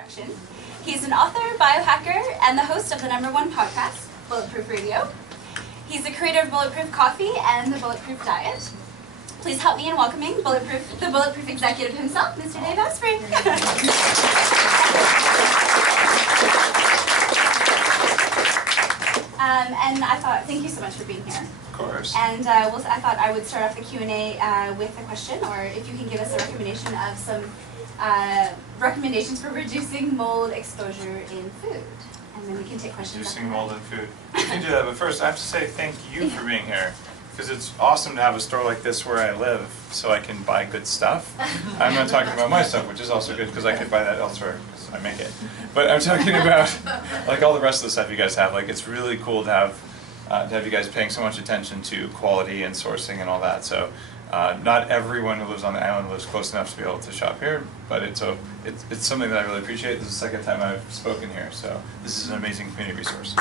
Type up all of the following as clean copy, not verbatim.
introduction. He's an author, biohacker, and the host of the #1 podcast, Bulletproof Radio. He's the creator of Bulletproof Coffee and the Bulletproof Diet. Please help me in welcoming the Bulletproof Executive himself, Mr. Dave Asprey. And I thought, thank you so much for being here. Of course. And I thought I would start off the Q&A with a question, or if you can give us a recommendation of some recommendations for reducing mold exposure in food. And then we can take questions. Reducing mold in food. We can do that, but first I have to say thank you for being here. Because it's awesome to have a store like this where I live, so I can buy good stuff. I'm not talking about my stuff, which is also good because I could buy that elsewhere because I make it. But I'm talking about like all the rest of the stuff you guys have. Like it's really cool to have you guys paying so much attention to quality and sourcing and all that. So not everyone who lives on the island lives close enough to be able to shop here, but it's something that I really appreciate. This is the second time I've spoken here, so this is an amazing community resource.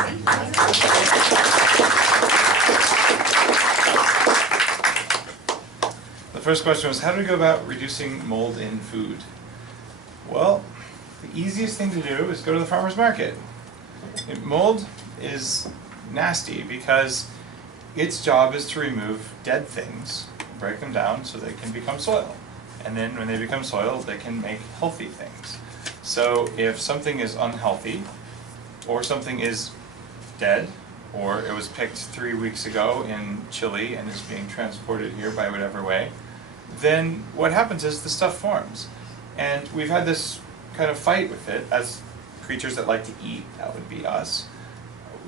The first question was, how do we go about reducing mold in food? Well, the easiest thing to do is go to the farmer's market. Mold is nasty because its job is to remove dead things, break them down so they can become soil. And then when they become soil, they can make healthy things. So if something is unhealthy, or something is dead, or it was picked 3 weeks ago in Chile and is being transported here by whatever way, then what happens is the stuff forms. And we've had this kind of fight with it as creatures that like to eat, that would be us.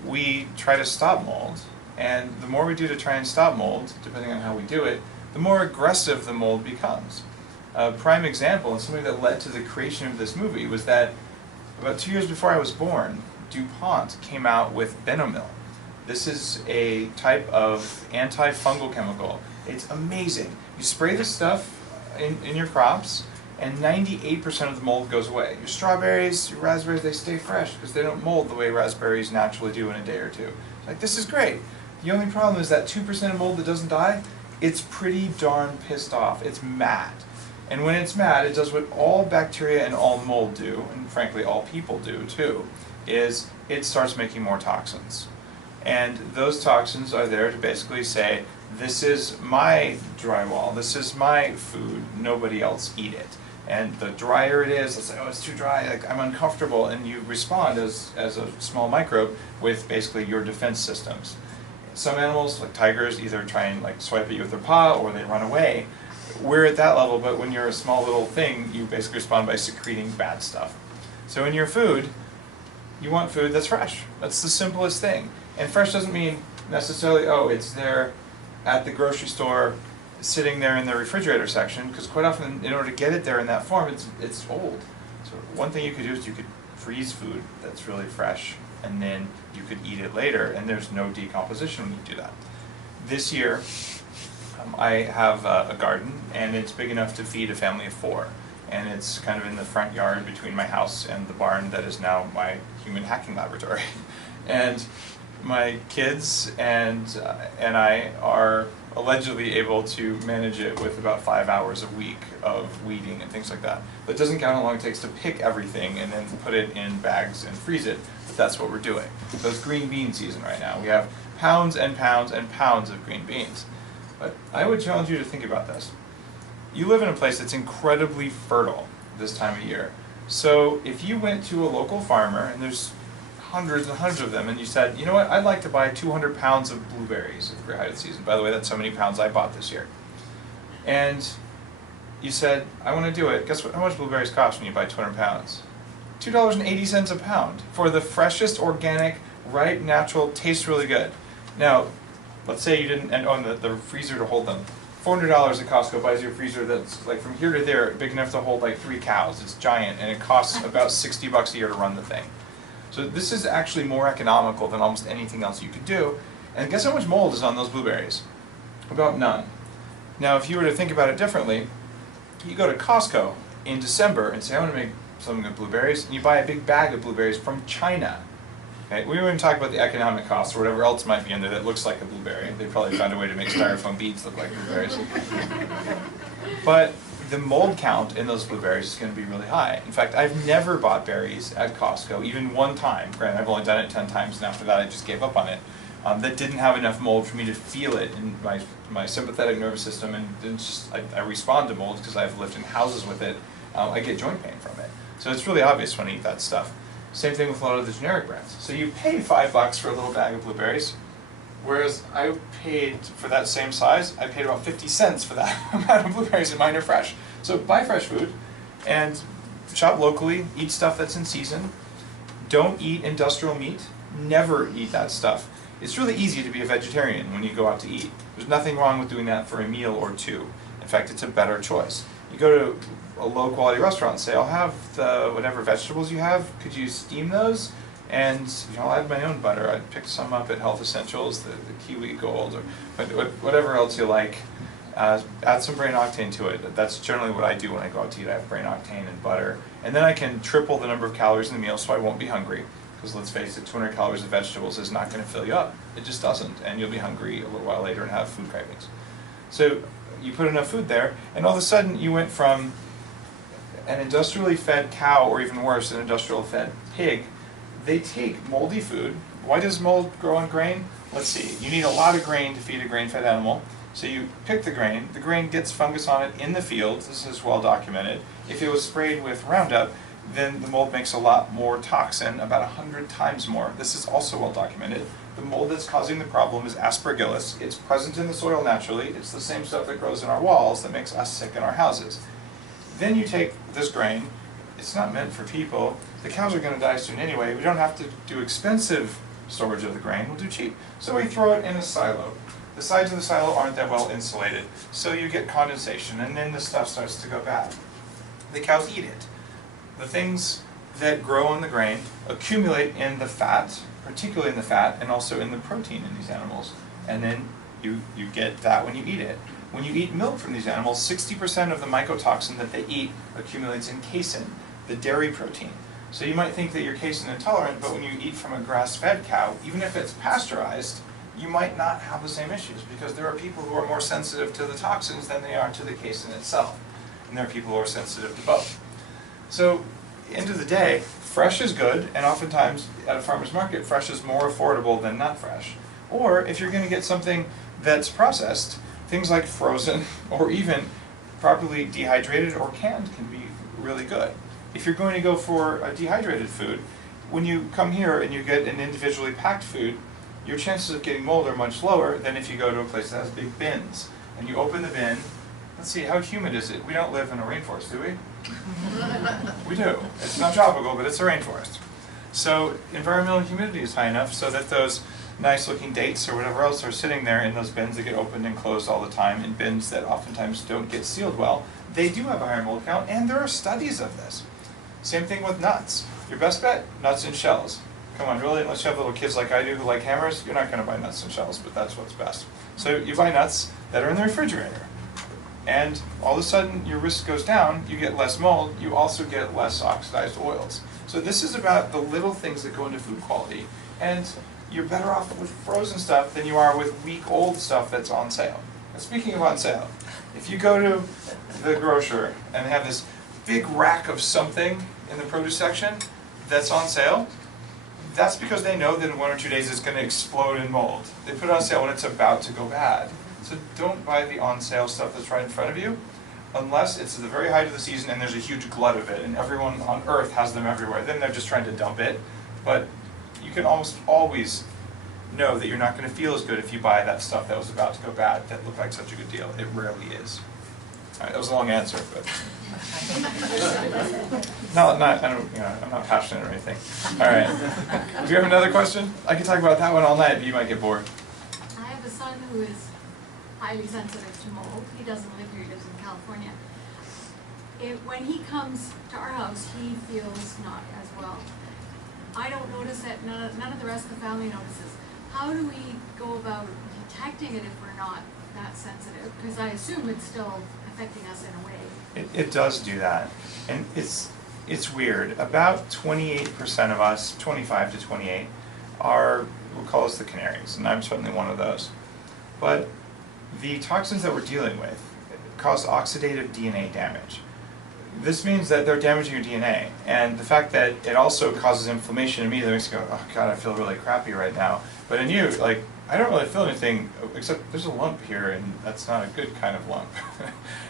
We try to stop mold, and the more we do to try and stop mold, depending on how we do it, the more aggressive the mold becomes. A prime example, and something that led to the creation of this movie, was that about 2 years before I was born, DuPont came out with Benomil. This is a type of antifungal chemical. It's amazing. You spray this stuff in your crops, and 98% of the mold goes away. Your strawberries, your raspberries, they stay fresh because they don't mold the way raspberries naturally do in a day or two. It's like, this is great. The only problem is that 2% of mold that doesn't die, it's pretty darn pissed off. It's mad. And when it's mad, it does what all bacteria and all mold do, and frankly all people do too, is it starts making more toxins. And those toxins are there to basically say, this is my drywall, this is my food, nobody else eat it. And the drier it is, they'll say, oh, it's too dry, like, I'm uncomfortable, and you respond as a small microbe with basically your defense systems. Some animals, like tigers, either try and like swipe at you with their paw or they run away. We're at that level, but when you're a small little thing, you basically respond by secreting bad stuff. So in your food, you want food that's fresh. That's the simplest thing. And fresh doesn't mean necessarily, oh, it's there at the grocery store, sitting there in the refrigerator section, because quite often, in order to get it there in that form, it's old. So one thing you could do is you could freeze food that's really fresh, and then you could eat it later, and there's no decomposition when you do that. This year, I have a garden, and it's big enough to feed a family of 4. And it's kind of in the front yard between my house and the barn that is now my human hacking laboratory. And my kids and I are allegedly able to manage it with about 5 hours a week of weeding and things like that. But it doesn't count how long it takes to pick everything and then put it in bags and freeze it. But that's what we're doing. So it's green bean season right now. We have pounds and pounds and pounds of green beans. But I would challenge you to think about this. You live in a place that's incredibly fertile this time of year. So if you went to a local farmer, and there's hundreds and hundreds of them, and you said, you know what, I'd like to buy 200 pounds of blueberries for height of season. By the way, that's how many pounds I bought this year. And you said, I want to do it. Guess what? How much blueberries cost when you buy 200 pounds? $2.80 a pound for the freshest, organic, ripe, natural, tastes really good. Now, let's say you didn't own the freezer to hold them. $400 at Costco buys you a freezer that's like from here to there, big enough to hold like 3 cows. It's giant, and it costs about $60 a year to run the thing. So this is actually more economical than almost anything else you could do. And guess how much mold is on those blueberries? About none. Now, if you were to think about it differently, you go to Costco in December and say, I want to make something with blueberries, and you buy a big bag of blueberries from China. Okay? We wouldn't talk about the economic costs or whatever else might be in there that looks like a blueberry. They probably found a way to make styrofoam beads look like blueberries. But the mold count in those blueberries is going to be really high. In fact, I've never bought berries at Costco, even one time. Granted, I've only done it 10 times, and after that I just gave up on it. That didn't have enough mold for me to feel it in my sympathetic nervous system, and it's just, I respond to mold because I've lived in houses with it. I get joint pain from it. So it's really obvious when I eat that stuff. Same thing with a lot of the generic brands. So you pay $5 for a little bag of blueberries, whereas I paid, for that same size, I paid about 50 cents for that amount of blueberries, and mine are fresh. So buy fresh food, and shop locally, eat stuff that's in season. Don't eat industrial meat. Never eat that stuff. It's really easy to be a vegetarian when you go out to eat. There's nothing wrong with doing that for a meal or two. In fact, it's a better choice. You go to a low-quality restaurant and say, I'll have the whatever vegetables you have. Could you steam those? And I'll add my own butter. I picked some up at Health Essentials, the Kiwi Gold, or whatever else you like. Add some brain octane to it. That's generally what I do when I go out to eat. I have brain octane and butter. And then I can triple the number of calories in the meal so I won't be hungry. Because let's face it, 200 calories of vegetables is not going to fill you up. It just doesn't. And you'll be hungry a little while later and have food cravings. So you put enough food there, and all of a sudden you went from an industrially fed cow, or even worse, an industrial fed pig. They take moldy food. Why does mold grow on grain? Let's see. You need a lot of grain to feed a grain-fed animal. So you pick the grain gets fungus on it in the field. This is well documented. If it was sprayed with Roundup, then the mold makes a lot more toxin, about 100 times more. This is also well documented. The mold that's causing the problem is aspergillus. It's present in the soil naturally. It's the same stuff that grows in our walls that makes us sick in our houses. Then you take this grain. It's not meant for people. The cows are going to die soon anyway. We don't have to do expensive storage of the grain. We'll do cheap. So we throw it in a silo. The sides of the silo aren't that well insulated, so you get condensation, and then the stuff starts to go bad. The cows eat it. The things that grow in the grain accumulate in the fat, particularly in the fat, and also in the protein in these animals. And then you get that when you eat it. When you eat milk from these animals, 60% of the mycotoxin that they eat accumulates in casein, the dairy protein. So you might think that you're casein intolerant, but when you eat from a grass-fed cow, even if it's pasteurized, you might not have the same issues, because there are people who are more sensitive to the toxins than they are to the casein itself. And there are people who are sensitive to both. So, end of the day, fresh is good, and oftentimes at a farmer's market, fresh is more affordable than not fresh. Or if you're going to get something that's processed, things like frozen or even properly dehydrated or canned can be really good. If you're going to go for a dehydrated food, when you come here and you get an individually packed food, your chances of getting mold are much lower than if you go to a place that has big bins. And you open the bin. Let's see, how humid is it? We don't live in a rainforest, do we? We do. It's not tropical, but it's a rainforest. So environmental humidity is high enough so that those nice looking dates or whatever else are sitting there in those bins that get opened and closed all the time, in bins that oftentimes don't get sealed well. They do have a higher mold count, and there are studies of this. Same thing with nuts. Your best bet, nuts in shells. Come on, really, unless you have little kids like I do who like hammers, you're not going to buy nuts in shells, but that's what's best. So you buy nuts that are in the refrigerator. And all of a sudden, your risk goes down, you get less mold, you also get less oxidized oils. So this is about the little things that go into food quality. And you're better off with frozen stuff than you are with week-old stuff that's on sale. And speaking of on sale, if you go to the grocer and they have this big rack of something in the produce section that's on sale, that's because they know that in 1 or 2 days it's going to explode in mold. They put it on sale when it's about to go bad. So don't buy the on-sale stuff that's right in front of you, unless it's the very height of the season and there's a huge glut of it, and everyone on Earth has them everywhere. Then they're just trying to dump it. But you can almost always know that you're not going to feel as good if you buy that stuff that was about to go bad that looked like such a good deal. It rarely is. All right, that was a long answer, but I'm not passionate or anything. All right. Do you have another question? I could talk about that one all night, but you might get bored. I have a son who is highly sensitive to mold. He doesn't live here, he lives in California. When he comes to our house, he feels not as well. I don't notice it, none of the rest of the family notices. How do we go about detecting it if we're not that sensitive? Because I assume it's still affecting us in a way. It does do that. And it's weird. About 28% of us, 25 to 28, we'll call us the canaries, and I'm certainly one of those. But the toxins that we're dealing with cause oxidative DNA damage. This means that they're damaging your DNA, and the fact that it also causes inflammation in me that makes you go, oh god, I feel really crappy right now. But in you, like, I don't really feel anything except there's a lump here, and that's not a good kind of lump.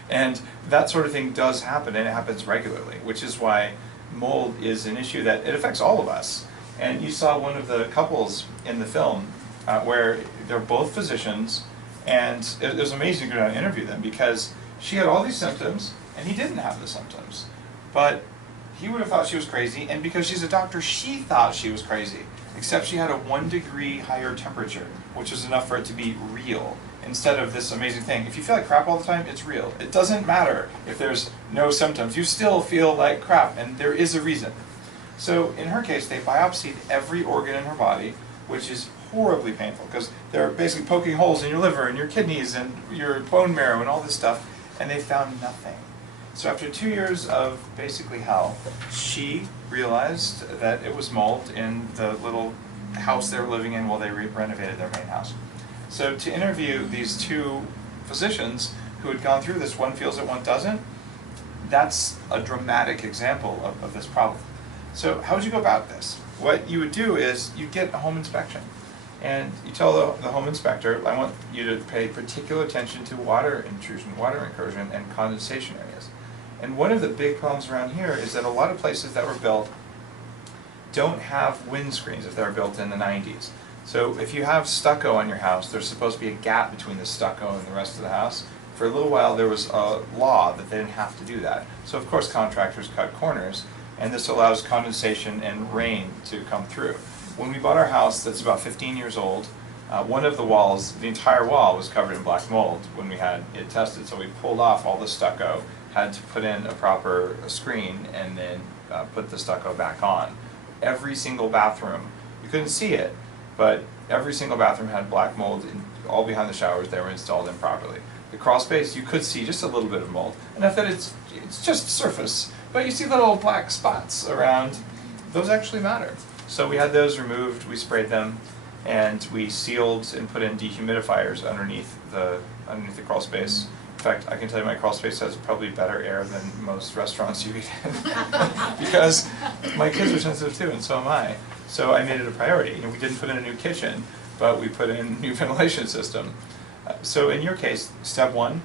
And that sort of thing does happen, and it happens regularly, which is why mold is an issue that it affects all of us. And you saw one of the couples in the film where they're both physicians, and it was amazing to go down and interview them because she had all these symptoms and he didn't have the symptoms. But he would have thought she was crazy, and because she's a doctor, she thought she was crazy, except she had a 1 degree higher temperature, which is enough for it to be real, instead of this amazing thing. If you feel like crap all the time, it's real. It doesn't matter if there's no symptoms. You still feel like crap, and there is a reason. So in her case, they biopsied every organ in her body, which is horribly painful, because they're basically poking holes in your liver and your kidneys and your bone marrow and all this stuff, and they found nothing. So after 2 years of basically hell, she realized that it was mold in the little house they were living in while they renovated their main house. So to interview these two physicians who had gone through this, one feels it, one doesn't, that's a dramatic example of this problem. So how would you go about this? What you would do is you get a home inspection. And you tell the home inspector, I want you to pay particular attention to water intrusion, water incursion, and condensation areas. And one of the big problems around here is that a lot of places that were built don't have windscreens if they were built in the 90s. So if you have stucco on your house, there's supposed to be a gap between the stucco and the rest of the house. For a little while there was a law that they didn't have to do that. So of course contractors cut corners, and this allows condensation and rain to come through. When we bought our house that's about 15 years old, one of the walls, the entire wall was covered in black mold when we had it tested. So we pulled off all the stucco, had to put in a proper screen, and then put the stucco back on. Every single bathroom, you couldn't see it, but every single bathroom had black mold all behind the showers. They were installed improperly. The crawl space, you could see just a little bit of mold, enough that it's just surface, but you see little black spots around. Those actually matter. So we had those removed, we sprayed them, and we sealed and put in dehumidifiers underneath the crawl space. In fact, I can tell you my crawl space has probably better air than most restaurants you eat in. Because my kids are sensitive too, and so am I. So I made it a priority. You know, we didn't put in a new kitchen, but we put in a new ventilation system. So in your case, step 1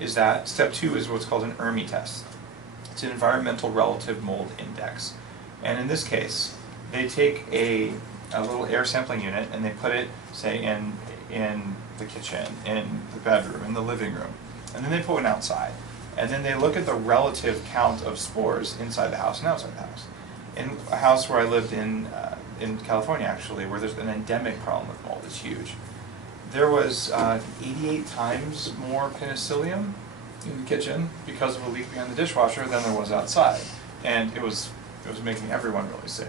is that. Step 2 is what's called an ERMI test. It's an environmental relative mold index. And in this case, they take a little air sampling unit and they put it, say, in the kitchen, in the bedroom, in the living room. And then they put one outside. And then they look at the relative count of spores inside the house and outside the house. In a house where I lived in California, actually, where there's an endemic problem with mold, it's huge. There was 88 times more penicillium in the kitchen because of a leak behind the dishwasher than there was outside. And it was making everyone really sick.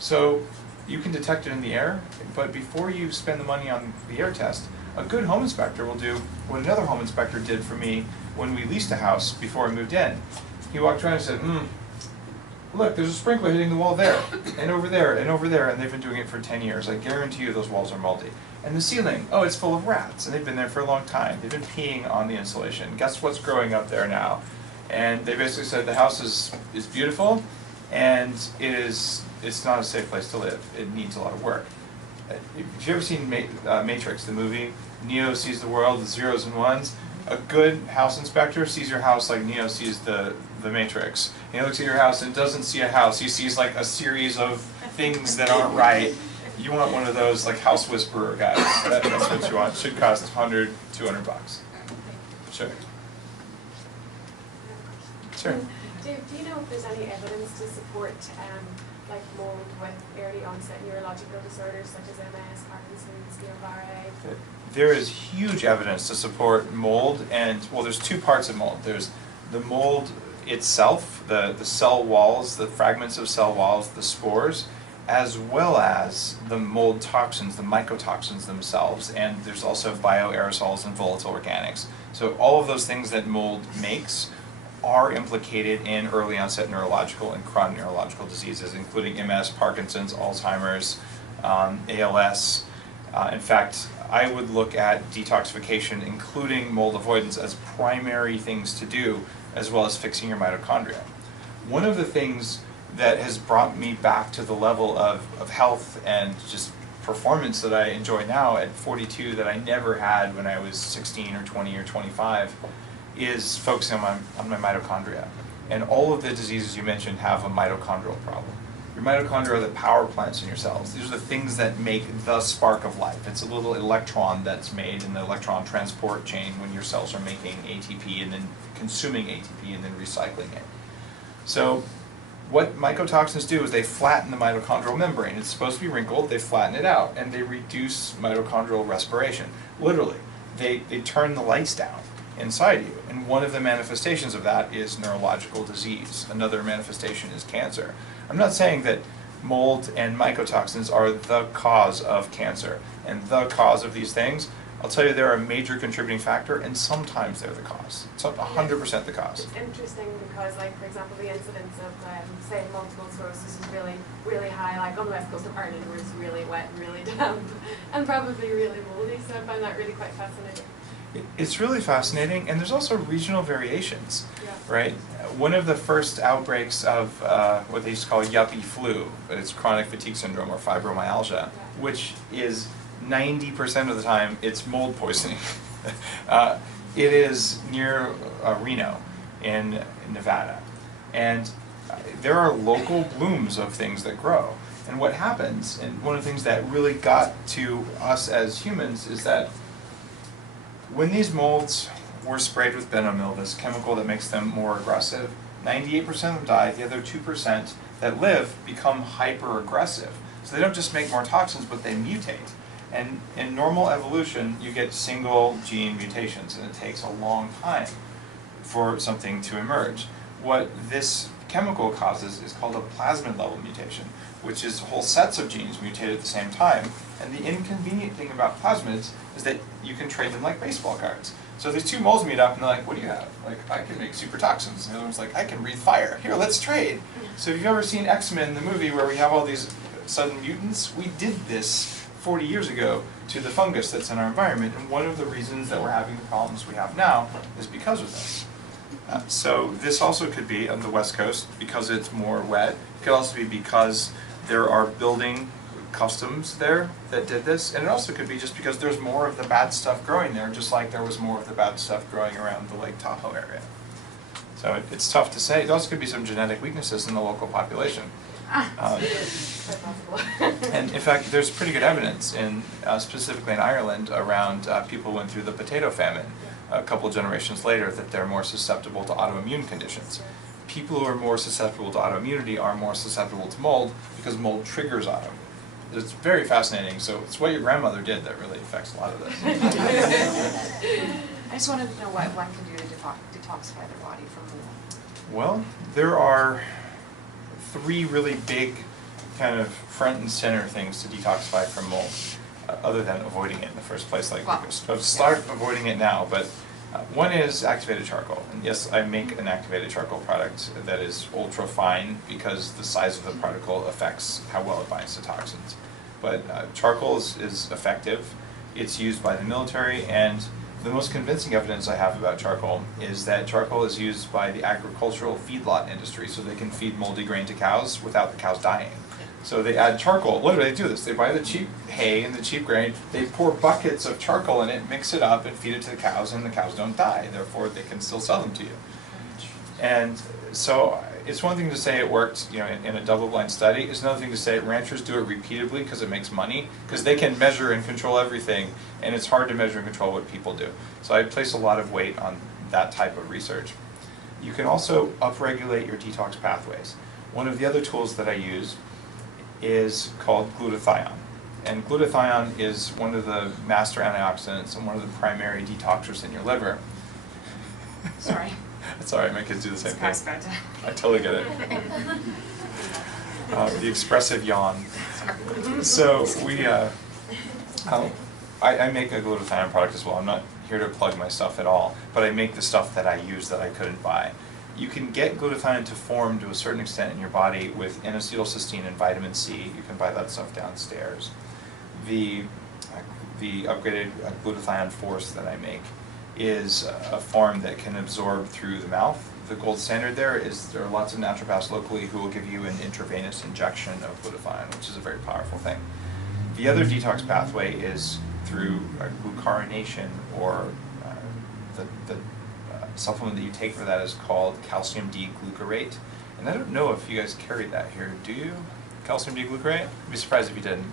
So you can detect it in the air, but before you spend the money on the air test, a good home inspector will do what another home inspector did for me when we leased a house before I moved in. He walked around and said, look, there's a sprinkler hitting the wall there, and over there, and over there, and they've been doing it for 10 years. I guarantee you those walls are moldy. And the ceiling, oh, it's full of rats, and they've been there for a long time. They've been peeing on the insulation. Guess what's growing up there now? And they basically said the house is beautiful, and it's not a safe place to live. It needs a lot of work. Have you ever seen Matrix, the movie? Neo sees the world with zeros and ones. A good house inspector sees your house like Neo sees the Matrix. And he looks at your house and doesn't see a house. He sees like a series of things that aren't right. You want one of those like house whisperer guys. That's what you want. It should cost $100, $200. Sure. Sure. Do you know if there's any evidence to support like mold with early onset neurological disorders such as MS, Parkinson's, Guillain-Barré? There is huge evidence to support mold, and well, there's two parts of mold. There's the mold itself, the cell walls, the fragments of cell walls, the spores, as well as the mold toxins, the mycotoxins themselves, and there's also bioaerosols and volatile organics. So all of those things that mold makes are implicated in early onset neurological and chronic neurological diseases, including MS, Parkinson's, Alzheimer's, ALS. In fact, I would look at detoxification, including mold avoidance, as primary things to do, as well as fixing your mitochondria. One of the things that has brought me back to the level of health and just performance that I enjoy now at 42 that I never had when I was 16 or 20 or 25 is focusing on my mitochondria. And all of the diseases you mentioned have a mitochondrial problem. Your mitochondria are the power plants in your cells. These are the things that make the spark of life. It's a little electron that's made in the electron transport chain when your cells are making ATP and then consuming ATP and then recycling it. So what mycotoxins do is they flatten the mitochondrial membrane. It's supposed to be wrinkled, they flatten it out, and they reduce mitochondrial respiration. Literally, they turn the lights down inside you. And one of the manifestations of that is neurological disease. Another manifestation is cancer. I'm not saying that mold and mycotoxins are the cause of cancer and the cause of these things. I'll tell you they're a major contributing factor, and sometimes they're the cause. It's 100% the cause. It's interesting because, like, for example, the incidence of, say, multiple sclerosis is really, really high. Like on the west coast of Ireland, where it's really wet and really damp, and probably really moldy. So I find that really quite fascinating. It's really fascinating, and there's also regional variations, Yeah. right? One of the first outbreaks of what they used to call yuppie flu, but it's chronic fatigue syndrome or fibromyalgia, which is 90% of the time it's mold poisoning. It is near Reno in Nevada, and there are local blooms of things that grow. And what happens, and one of the things that really got to us as humans, is that when these molds were sprayed with benomyl, this chemical that makes them more aggressive, 98% of them die. The other 2% that live become hyper-aggressive. So they don't just make more toxins, but they mutate. And in normal evolution, you get single gene mutations, and it takes a long time for something to emerge. What this chemical causes is called a plasmid level mutation, which is whole sets of genes mutated at the same time. And the inconvenient thing about plasmids is that you can trade them like baseball cards. So these two molds meet up and they're like, what do you have? Like, I can make super toxins. And the other one's like, I can breathe fire. Here, let's trade. So if you've ever seen X-Men, the movie where we have all these sudden mutants, we did this 40 years ago to the fungus that's in our environment. And one of the reasons that we're having the problems we have now is because of this. So this also could be on the West Coast because it's more wet. It could also be because there are building customs there that did this, and it also could be just because there's more of the bad stuff growing there, just like there was more of the bad stuff growing around the Lake Tahoe area. So it's tough to say. There also could be some genetic weaknesses in the local population. And in fact, there's pretty good evidence, specifically in Ireland, around people who went through the potato famine a couple generations later, that they're more susceptible to autoimmune conditions. People who are more susceptible to autoimmunity are more susceptible to mold because mold triggers auto. It's very fascinating. So it's what your grandmother did that really affects a lot of this. I just wanted to know what one can do to detoxify their body from mold. Well, there are 3 really big kind of front and center things to detoxify from mold, other than avoiding it in the first place. Like, start avoiding it now, but one is activated charcoal. And yes, I make an activated charcoal product that is ultra fine because the size of the particle affects how well it binds to toxins. But charcoal is effective. It's used by the military, and the most convincing evidence I have about charcoal is that charcoal is used by the agricultural feedlot industry so they can feed moldy grain to cows without the cows dying. So they add charcoal. Literally, they do this. They buy the cheap hay and the cheap grain. They pour buckets of charcoal in it, mix it up, and feed it to the cows, and the cows don't die. Therefore, they can still sell them to you. And so it's one thing to say it worked, in a double-blind study. It's another thing to say ranchers do it repeatedly because it makes money, because they can measure and control everything, and it's hard to measure and control what people do. So I place a lot of weight on that type of research. You can also upregulate your detox pathways. One of the other tools that I use is called glutathione. And glutathione is one of the master antioxidants and one of the primary detoxers in your liver. Sorry. It's alright, my kids do the same thing. Past bedtime. I totally get it. The expressive yawn. So I make a glutathione product as well. I'm not here to plug my stuff at all, but I make the stuff that I use that I couldn't buy. You can get glutathione to form to a certain extent in your body with N-acetylcysteine and vitamin C. You can buy that stuff downstairs. The the upgraded glutathione force that I make is a form that can absorb through the mouth. The gold standard there are lots of naturopaths locally who will give you an intravenous injection of glutathione, which is a very powerful thing. The other detox pathway is through glucuronation, or the supplement that you take for that is called calcium D-glucarate. And I don't know if you guys carry that here, do you? Calcium D-glucarate? I'd be surprised if you didn't.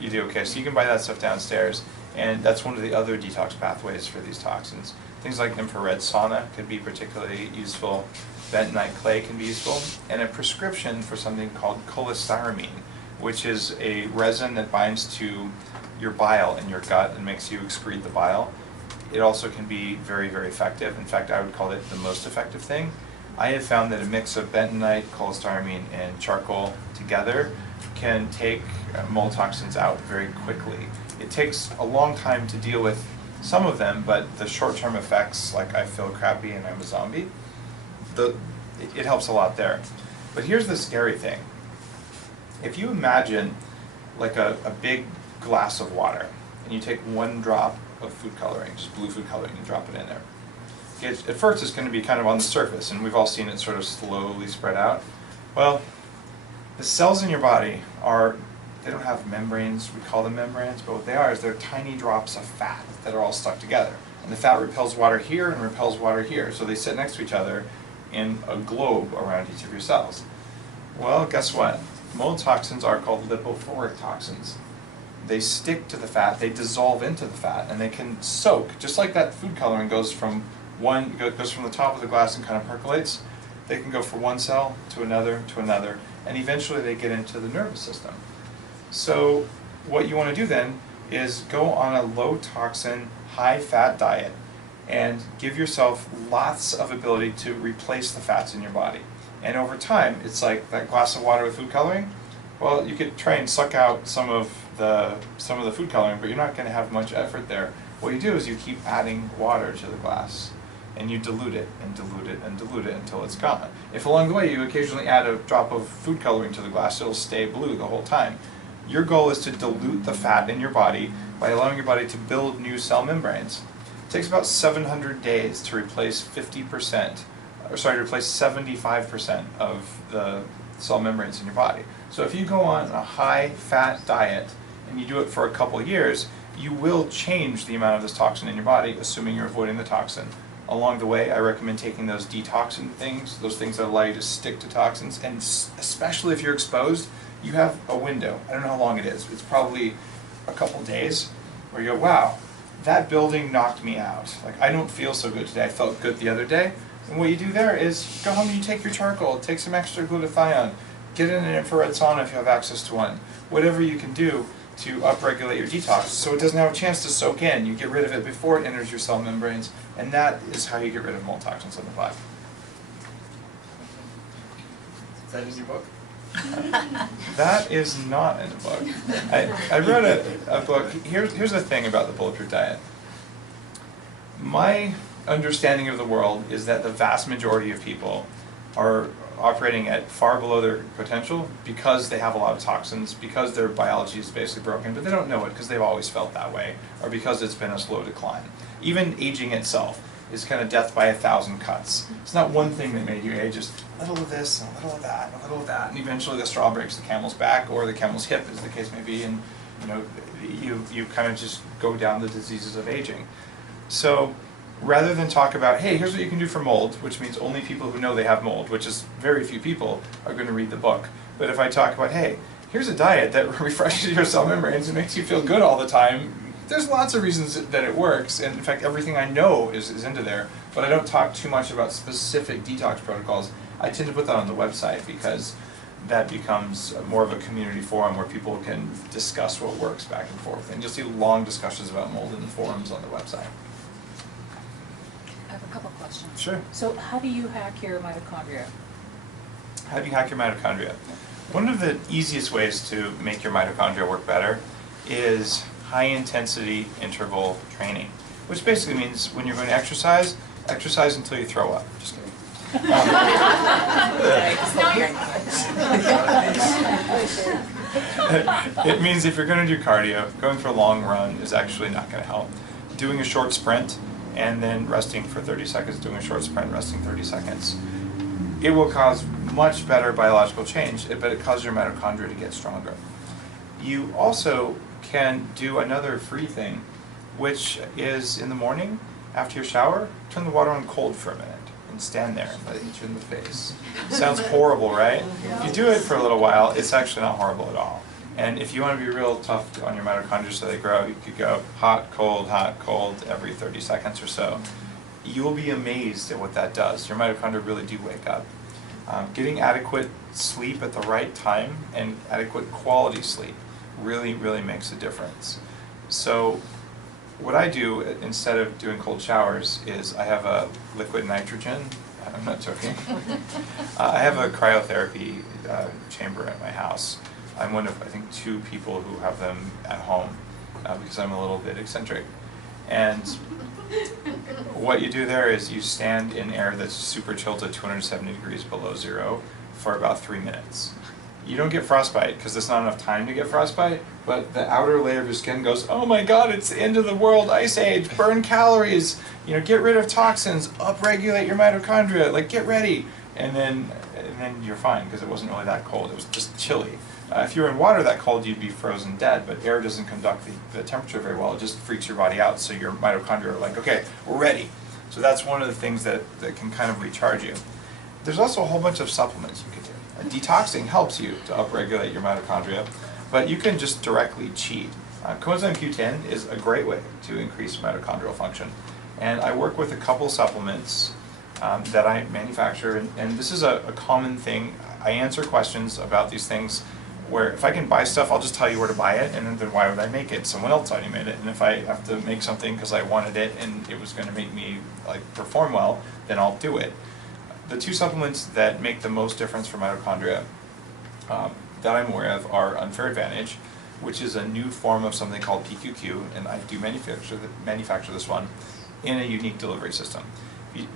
You do, okay, so you can buy that stuff downstairs, and that's one of the other detox pathways for these toxins. Things like infrared sauna could be particularly useful, bentonite clay can be useful, and a prescription for something called cholestyramine, which is a resin that binds to your bile in your gut and makes you excrete the bile. It also can be very, very effective. In fact, I would call it the most effective thing. I have found that a mix of bentonite, cholestyramine, and charcoal together can take mold toxins out very quickly. It takes a long time to deal with some of them, but the short-term effects, like I feel crappy and I'm a zombie, it helps a lot there. But here's the scary thing. If you imagine like a big glass of water, and you take one drop of food coloring, just blue food coloring, and drop it in there. At first it's going to be kind of on the surface, and we've all seen it sort of slowly spread out. Well, the cells in your body they don't have membranes, we call them membranes, but what they are is they're tiny drops of fat that are all stuck together. And the fat repels water here and repels water here, so they sit next to each other in a globe around each of your cells. Well, guess what? Mold toxins are called lipophilic toxins. They stick to the fat, they dissolve into the fat, and they can soak, just like that food coloring goes from the top of the glass and kind of percolates. They can go from one cell to another, and eventually they get into the nervous system. So what you want to do then is go on a low toxin, high fat diet and give yourself lots of ability to replace the fats in your body. And over time, it's like that glass of water with food coloring. Well, you could try and suck out some of the food coloring, but you're not going to have much effort there. What you do is you keep adding water to the glass, and you dilute it and dilute it and dilute it until it's gone. If along the way you occasionally add a drop of food coloring to the glass, it'll stay blue the whole time. Your goal is to dilute the fat in your body by allowing your body to build new cell membranes. It takes about 700 days to replace 75% of the cell membranes in your body. So if you go on a high fat diet and you do it for a couple years, you will change the amount of this toxin in your body, assuming you're avoiding the toxin. Along the way, I recommend taking those detoxin things, those things that allow you to stick to toxins, and especially if you're exposed, you have a window. I don't know how long it is. It's probably a couple days where you go, wow, that building knocked me out. Like, I don't feel so good today. I felt good the other day. And what you do there is go home and you take your charcoal, take some extra glutathione, get in an infrared sauna if you have access to one. Whatever you can do to upregulate your detox so it doesn't have a chance to soak in. You get rid of it before it enters your cell membranes, and that is how you get rid of mold toxins in the body. Is that in your book? That is not in the book. I wrote a book. Here's the thing about the Bulletproof Diet. My understanding of the world is that the vast majority of people are operating at far below their potential because they have a lot of toxins, because their biology is basically broken, but they don't know it because they've always felt that way, or because it's been a slow decline. Even aging itself is kind of death by 1,000 cuts. It's not one thing that made you age, just a little of this, and a little of that, and a little of that, and eventually the straw breaks the camel's back, or the camel's hip, as the case may be, and you kind of just go down the diseases of aging. So rather than talk about, hey, here's what you can do for mold, which means only people who know they have mold, which is very few people, are going to read the book. But if I talk about, hey, here's a diet that refreshes your cell membranes and makes you feel good all the time, there's lots of reasons that it works, and in fact everything I know is into there, but I don't talk too much about specific detox protocols. I tend to put that on the website because that becomes more of a community forum where people can discuss what works back and forth, and you'll see long discussions about mold in the forums on the website. I have a couple questions. Sure. So how do you hack your mitochondria? How do you hack your mitochondria? One of the easiest ways to make your mitochondria work better is high-intensity interval training, which basically means when you're going to exercise until you throw up. Just kidding. It means if you're going to do cardio, going for a long run is actually not going to help. Doing a short sprint and then resting for 30 seconds, doing a short sprint, resting 30 seconds, it will cause much better biological change, but it causes your mitochondria to get stronger. You also can do another free thing, which is in the morning, after your shower, turn the water on cold for a minute and stand there and let it hit you in the face. Sounds horrible, right? If you do it for a little while, it's actually not horrible at all. And if you want to be real tough on your mitochondria so they grow, you could go hot, cold, every 30 seconds or so. You will be amazed at what that does. Your mitochondria really do wake up. Getting adequate sleep at the right time and adequate quality sleep really, really makes a difference. So what I do instead of doing cold showers is I have a liquid nitrogen. I'm not joking. I have a cryotherapy chamber at my house. I'm one of, I think, 2 people who have them at home because I'm a little bit eccentric. And what you do there is you stand in air that's super chilled to 270 degrees below zero for about 3 minutes. You don't get frostbite because there's not enough time to get frostbite, but the outer layer of your skin goes, oh my god, it's the end of the world, ice age, burn calories, get rid of toxins, upregulate your mitochondria, like get ready. And then you're fine because it wasn't really that cold, it was just chilly. If you were in water that cold, you'd be frozen dead, but air doesn't conduct the temperature very well. It just freaks your body out, so your mitochondria are like, okay, we're ready. So that's one of the things that can kind of recharge you. There's also a whole bunch of supplements you can do. Detoxing helps you to upregulate your mitochondria, but you can just directly cheat. Coenzyme Q10 is a great way to increase mitochondrial function. And I work with a couple supplements that I manufacture, and this is a common thing. I answer questions about these things where if I can buy stuff, I'll just tell you where to buy it, and then why would I make it? Someone else already made it. And if I have to make something because I wanted it and it was going to make me perform well, then I'll do it. The 2 supplements that make the most difference for mitochondria that I'm aware of are Unfair Advantage, which is a new form of something called PQQ, and I do manufacture this one in a unique delivery system.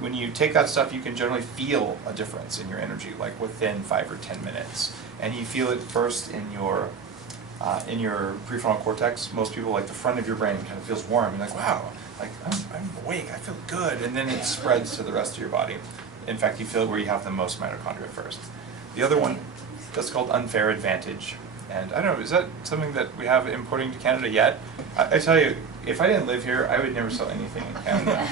When you take that stuff, you can generally feel a difference in your energy, like within 5 or 10 minutes. And you feel it first in your prefrontal cortex. Most people, the front of your brain kind of feels warm. You're like, wow, I'm awake, I feel good. And then it spreads to the rest of your body. In fact, you feel it where you have the most mitochondria first. The other one, that's called Unfair Advantage. And I don't know, is that something that we have importing to Canada yet? I tell you, if I didn't live here, I would never sell anything in Canada.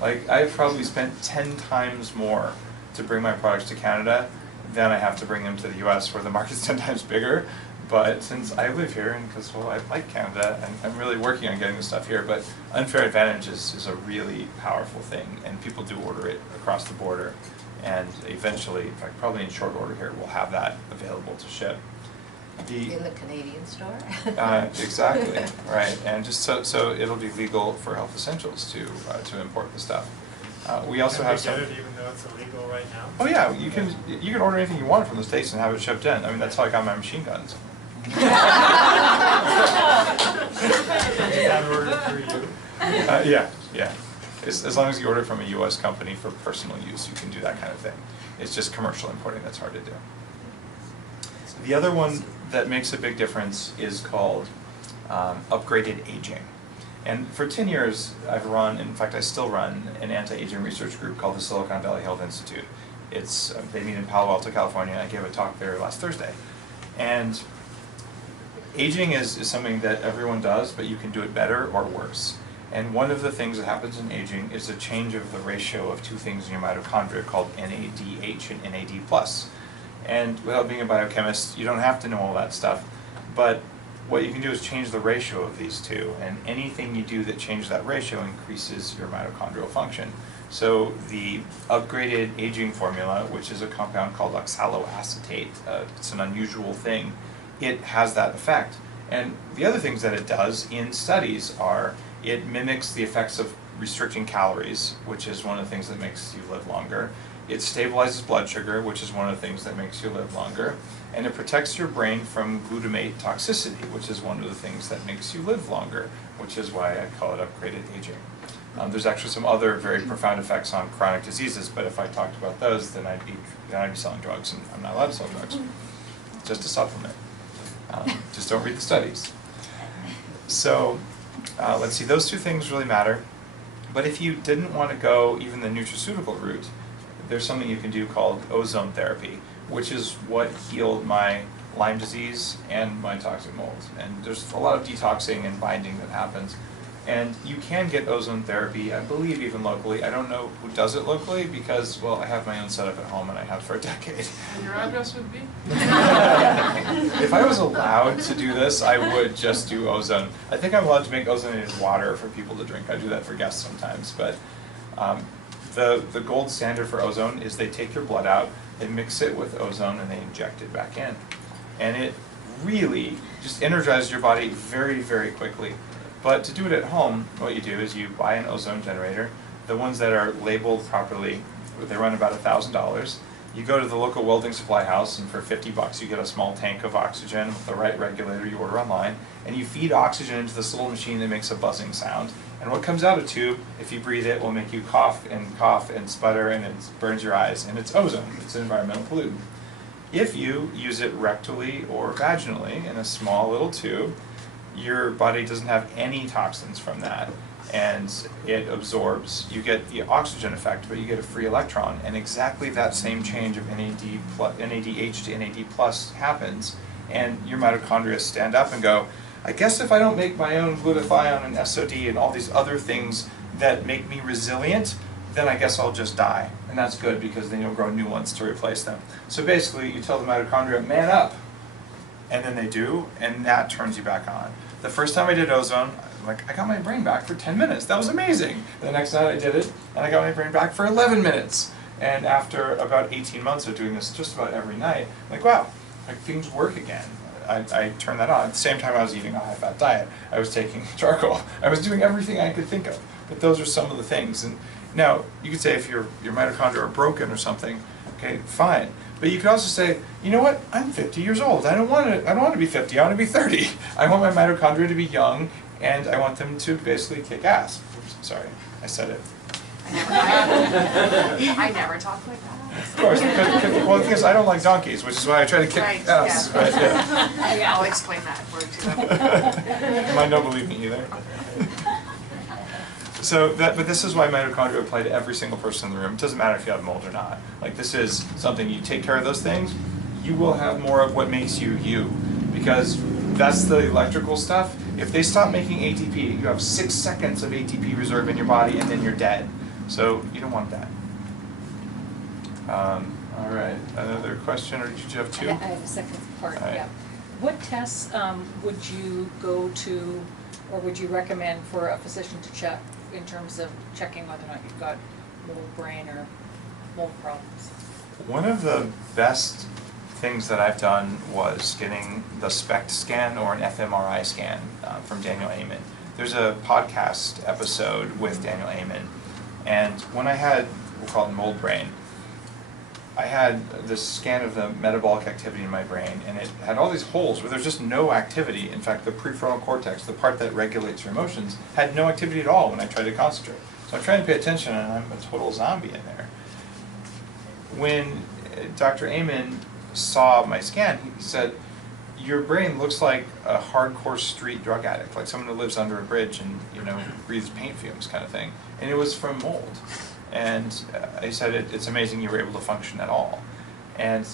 I've probably spent 10 times more to bring my products to Canada than I have to bring them to the US, where the market's 10 times bigger. But since I live here, and because, I like Canada, and I'm really working on getting the stuff here, but Unfair Advantage is a really powerful thing, and people do order it across the border. And eventually, in fact, probably in short order here, we'll have that available to ship. In the Canadian store? Exactly, right. And just so it'll be legal for Health Essentials to import the stuff. We also have some. Can we get it even though it's illegal right now? Oh yeah, you can order anything you want from the States and have it shipped in. I mean, that's how I got my machine guns. Is that ordered through you? Yeah. As long as you order from a U.S. company for personal use, you can do that kind of thing. It's just commercial importing that's hard to do. The other one that makes a big difference is called upgraded aging. And for 10 years, I've run, in fact I still run, an anti-aging research group called the Silicon Valley Health Institute. They meet in Palo Alto, California, and I gave a talk there last Thursday. And aging is something that everyone does, but you can do it better or worse. And one of the things that happens in aging is a change of the ratio of 2 things in your mitochondria called NADH and NAD+. And without being a biochemist, you don't have to know all that stuff, but what you can do is change the ratio of these 2, and anything you do that changes that ratio increases your mitochondrial function. So the upgraded aging formula, which is a compound called oxaloacetate, it's an unusual thing, it has that effect. And the other things that it does in studies are it mimics the effects of restricting calories, which is one of the things that makes you live longer. It stabilizes blood sugar, which is one of the things that makes you live longer. And it protects your brain from glutamate toxicity, which is one of the things that makes you live longer, which is why I call it upgraded aging. There's actually some other very profound effects on chronic diseases, but if I talked about those, then I'd be selling drugs, and I'm not allowed to sell drugs. It's just a supplement. Just don't read the studies. So let's see, those two things really matter. But if you didn't want to go even the nutraceutical route, there's something you can do called ozone therapy, which is what healed my Lyme disease and my toxic mold. And there's a lot of detoxing and binding that happens. And you can get ozone therapy, I believe, even locally. I don't know who does it locally because, well, I have my own setup at home and I have for a decade. And your address would be? If I was allowed to do this, I would just do ozone. I think I'm allowed to make ozonated water for people to drink. I do that for guests sometimes. But the gold standard for ozone is they take your blood out, they mix it with ozone, and they inject it back in. And it really just energizes your body very, very quickly. But to do it at home, what you do is you buy an ozone generator. The ones that are labeled properly, they run about $1,000. You go to the local welding supply house, and for $50 you get a small tank of oxygen with the right regulator you order online, and you feed oxygen into this little machine that makes a buzzing sound. And what comes out of the tube, if you breathe it, will make you cough and sputter, and it burns your eyes. And it's ozone. It's an environmental pollutant. If you use it rectally or vaginally in a small little tube, your body doesn't have any toxins from that, and it absorbs. You get the oxygen effect, but you get a free electron, and exactly that same change of NADH to NAD plus happens, and your mitochondria stand up and go, I guess if I don't make my own glutathione and SOD and all these other things that make me resilient, then I guess I'll just die. And that's good because then you'll grow new ones to replace them. So basically, you tell the mitochondria, man up, and then they do, and that turns you back on. The first time I did ozone, I got my brain back for 10 minutes. That was amazing. The next night I did it, and I got my brain back for 11 minutes. And after about 18 months of doing this just about every night, wow, things work again. I turned that on. At the same time I was eating a high-fat diet. I was taking charcoal. I was doing everything I could think of. But those are some of the things. And now, you could say if your mitochondria are broken or something, okay, fine. But you could also say, you know what, I'm 50 years old. I don't want to be 50, I want to be 30. I want my mitochondria to be young, and I want them to basically kick ass. Oops, sorry, I said it. I never talk like that. Of course, because well, the thing is, I don't like donkeys, which is why I try to kick ass. Yeah. But, yeah. I'll explain that for you. You might not believe me either. So but this is why mitochondria apply to every single person in the room. It doesn't matter if you have mold or not. This is something, you take care of those things, you will have more of what makes you you. Because that's the electrical stuff. If they stop making ATP, you have 6 seconds of ATP reserve in your body and then you're dead. So you don't want that. All right, another question, or did you have two? I have a second part, All right. yeah. What tests would you go to, or would you recommend for a physician to check in terms of checking whether or not you've got mold brain or mold problems? One of the best things that I've done was getting the SPECT scan or an fMRI scan from Daniel Amen. There's a podcast episode with Daniel Amen, and when I had, we'll call it mold brain, I had this scan of the metabolic activity in my brain, and it had all these holes where there's just no activity. In fact, the prefrontal cortex, the part that regulates your emotions, had no activity at all when I tried to concentrate. So I'm trying to pay attention, and I'm a total zombie in there. When Dr. Amen saw my scan, he said, your brain looks like a hardcore street drug addict, like someone who lives under a bridge and breathes paint fumes kind of thing. And it was from mold. And he said, it's amazing you were able to function at all. And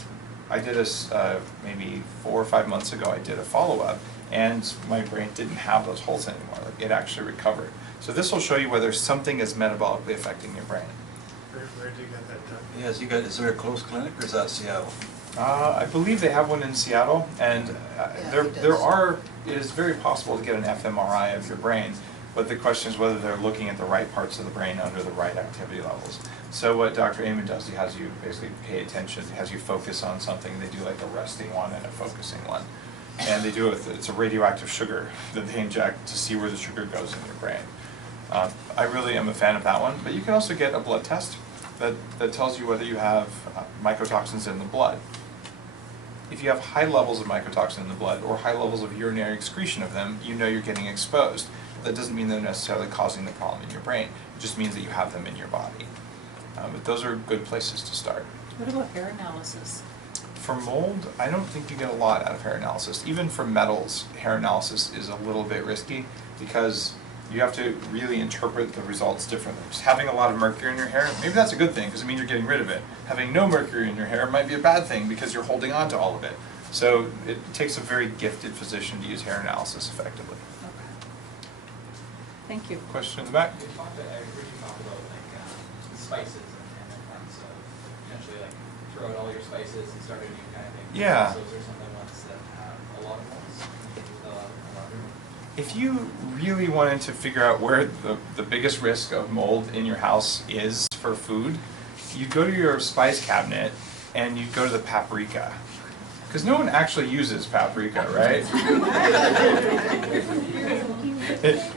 I did this maybe 4 or 5 months ago. I did a follow-up, and my brain didn't have those holes anymore. It actually recovered. So this will show you whether something is metabolically affecting your brain. Where do you get that done? Yes, is there a close clinic, or is that Seattle? I believe they have one in Seattle, and it is very possible to get an fMRI of your brain. But the question is whether they're looking at the right parts of the brain under the right activity levels. So what Dr. Amen does, he has you basically pay attention, he has you focus on something. They do like a resting one and a focusing one. And they do it it's a radioactive sugar that they inject to see where the sugar goes in your brain. I really am a fan of that one, but you can also get a blood test that tells you whether you have mycotoxins in the blood. If you have high levels of mycotoxin in the blood or high levels of urinary excretion of them, you know you're getting exposed. that doesn't mean they're necessarily causing the problem in your brain. It just means that you have them in your body. But those are good places to start. What about hair analysis? For mold, I don't think you get a lot out of hair analysis. Even for metals, hair analysis is a little bit risky because you have to really interpret the results differently. Just having a lot of mercury in your hair, maybe that's a good thing because it means you're getting rid of it. Having no mercury in your hair might be a bad thing because you're holding on to all of it. So it takes a very gifted physician to use hair analysis effectively. Okay. Thank you. Question in the back? I heard you talk about the spices and the importance of potentially throw out all your spices and start a new kind of thing. Yeah. So is there something ones that have a lot of molds? If you really wanted to figure out where the biggest risk of mold in your house is for food, you'd go to your spice cabinet and you'd go to the paprika. Because no one actually uses paprika, right?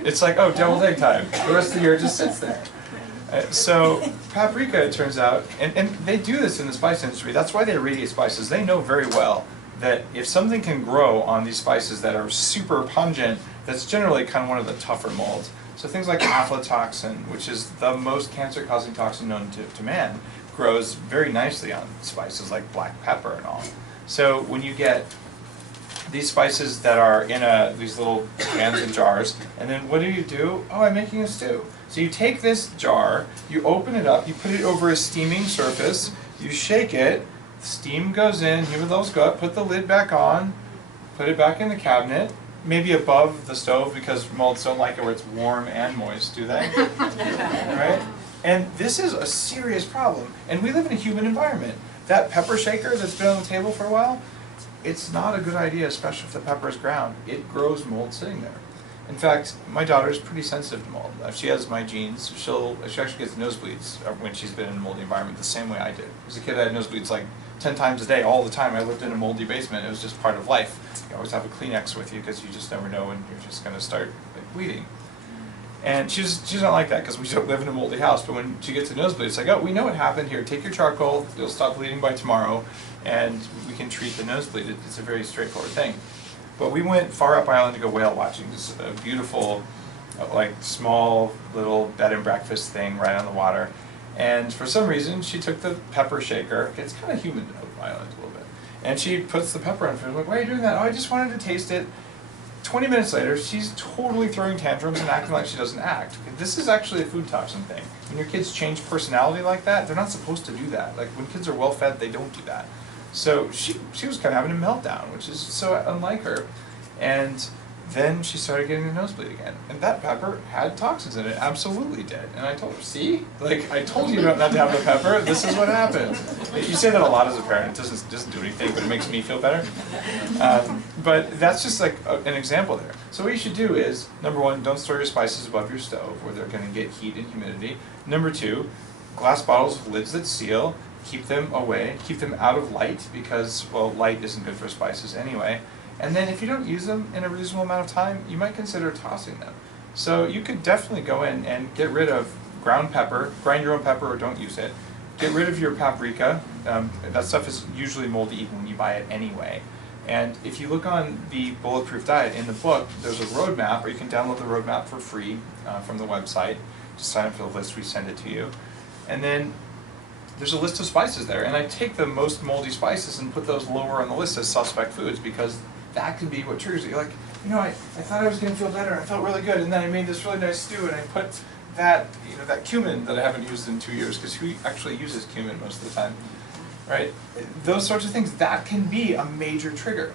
It's like, oh, deviled egg time. The rest of the year it just sits there. So paprika, it turns out, and they do this in the spice industry, that's why they irradiate spices. They know very well that if something can grow on these spices that are super pungent, that's generally kind of one of the tougher molds. So things like aflatoxin, which is the most cancer-causing toxin known to man, grows very nicely on spices like black pepper and all. So when you get these spices that are in these little cans and jars, and then what do? Oh, I'm making a stew. So you take this jar, you open it up, you put it over a steaming surface, you shake it, steam goes in, humidors go up, put the lid back on, put it back in the cabinet, maybe above the stove because molds don't like it where it's warm and moist, do they? Right? And this is a serious problem. And we live in a humid environment. That pepper shaker that's been on the table for a while, it's not a good idea, especially if the pepper is ground. It grows mold sitting there. In fact, my daughter is pretty sensitive to mold. If she has my genes, she actually gets nosebleeds when she's been in a moldy environment the same way I did. As a kid, I had nosebleeds 10 times a day, all the time. I lived in a moldy basement. It was just part of life. You always have a Kleenex with you because you just never know when you're just going to start bleeding. And she's not like that because we don't live in a moldy house. But when she gets a nosebleed, it's like, oh, we know what happened here. Take your charcoal. You'll stop bleeding by tomorrow, and we can treat the nosebleed. It's a very straightforward thing. But we went far up island to go whale watching. This is a beautiful, small little bed and breakfast thing right on the water. And for some reason, she took the pepper shaker. It's kind of humid up island a little bit. And she puts the pepper on food. I'm like, why are you doing that? Oh, I just wanted to taste it. 20 minutes later, she's totally throwing tantrums and acting like she doesn't act. This is actually a food toxin thing. When your kids change personality like that, they're not supposed to do that. When kids are well fed, they don't do that. So she was kind of having a meltdown, which is so unlike her. And then she started getting the nosebleed again. And that pepper had toxins in it, absolutely did. And I told her, see? I told you not to have the pepper, this is what happened. You say that a lot as a parent, it doesn't do anything, but it makes me feel better. But that's just an example there. So what you should do is, number one, don't store your spices above your stove where they're going to get heat and humidity. Number two, glass bottles with lids that seal, keep them away, keep them out of light because, well, light isn't good for spices anyway. And then if you don't use them in a reasonable amount of time, you might consider tossing them. So you could definitely go in and get rid of ground pepper, grind your own pepper or don't use it. Get rid of your paprika. That stuff is usually moldy even when you buy it anyway. And if you look on the Bulletproof Diet in the book, there's a roadmap, or you can download the roadmap for free from the website. Just sign up for the list, we send it to you. And then there's a list of spices there, and I take the most moldy spices and put those lower on the list as suspect foods because that can be what triggers it. You're like, I thought I was going to feel better, I felt really good, and then I made this really nice stew, and I put that cumin that I haven't used in 2 years, because who actually uses cumin most of the time, right? Those sorts of things, that can be a major trigger.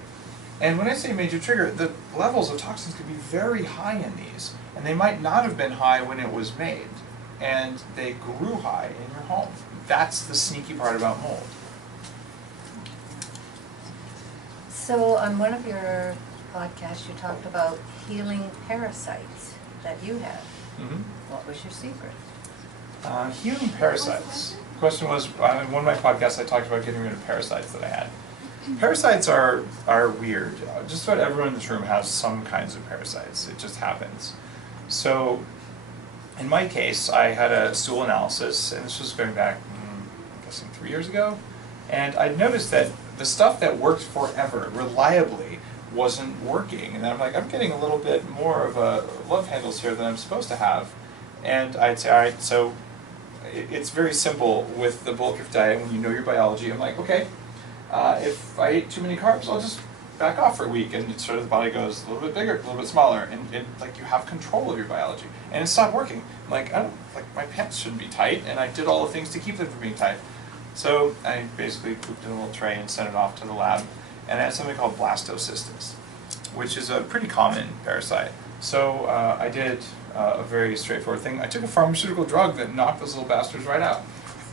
And when I say major trigger, the levels of toxins can be very high in these, and they might not have been high when it was made, and they grew high in your home. That's the sneaky part about mold. So on one of your podcasts, you talked about healing parasites that you have. Mm-hmm. What was your secret? Healing parasites. The question was, on one of my podcasts I talked about getting rid of parasites that I had. Parasites are weird. Just about everyone in this room has some kinds of parasites. It just happens. So in my case, I had a stool analysis, and this was going back, I'm guessing 3 years ago, and I noticed that the stuff that worked forever, reliably, wasn't working. And I'm like, I'm getting a little bit more of a love handles here than I'm supposed to have. And I'd say, all right, so it's very simple with the Bulletproof diet. When you know your biology, I'm like, okay, if I ate too many carbs, I'll just back off for a week, and sort of the body goes a little bit bigger, a little bit smaller, and like you have control of your biology. And it stopped working. I'm like, I don't, like my pants shouldn't be tight, and I did all the things to keep them from being tight. So I basically pooped in a little tray and sent it off to the lab, and I had something called blastocystis, which is a pretty common parasite. So I did a very straightforward thing. I took a pharmaceutical drug that knocked those little bastards right out.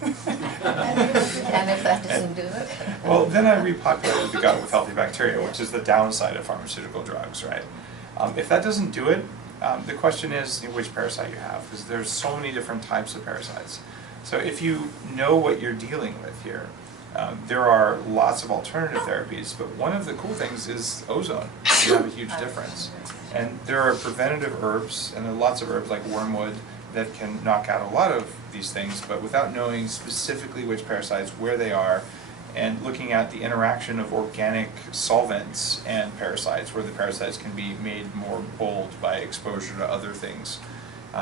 And if that doesn't do it? Well, then I repopulated the gut with healthy bacteria, which is the downside of pharmaceutical drugs, right? If that doesn't do it, the question is which parasite you have, because there's so many different types of parasites. So if you know what you're dealing with here, there are lots of alternative therapies, but one of the cool things is ozone. You have a huge difference. And there are preventative herbs, and there are lots of herbs like wormwood that can knock out a lot of these things, but without knowing specifically which parasites, where they are, and looking at the interaction of organic solvents and parasites, where the parasites can be made more bold by exposure to other things,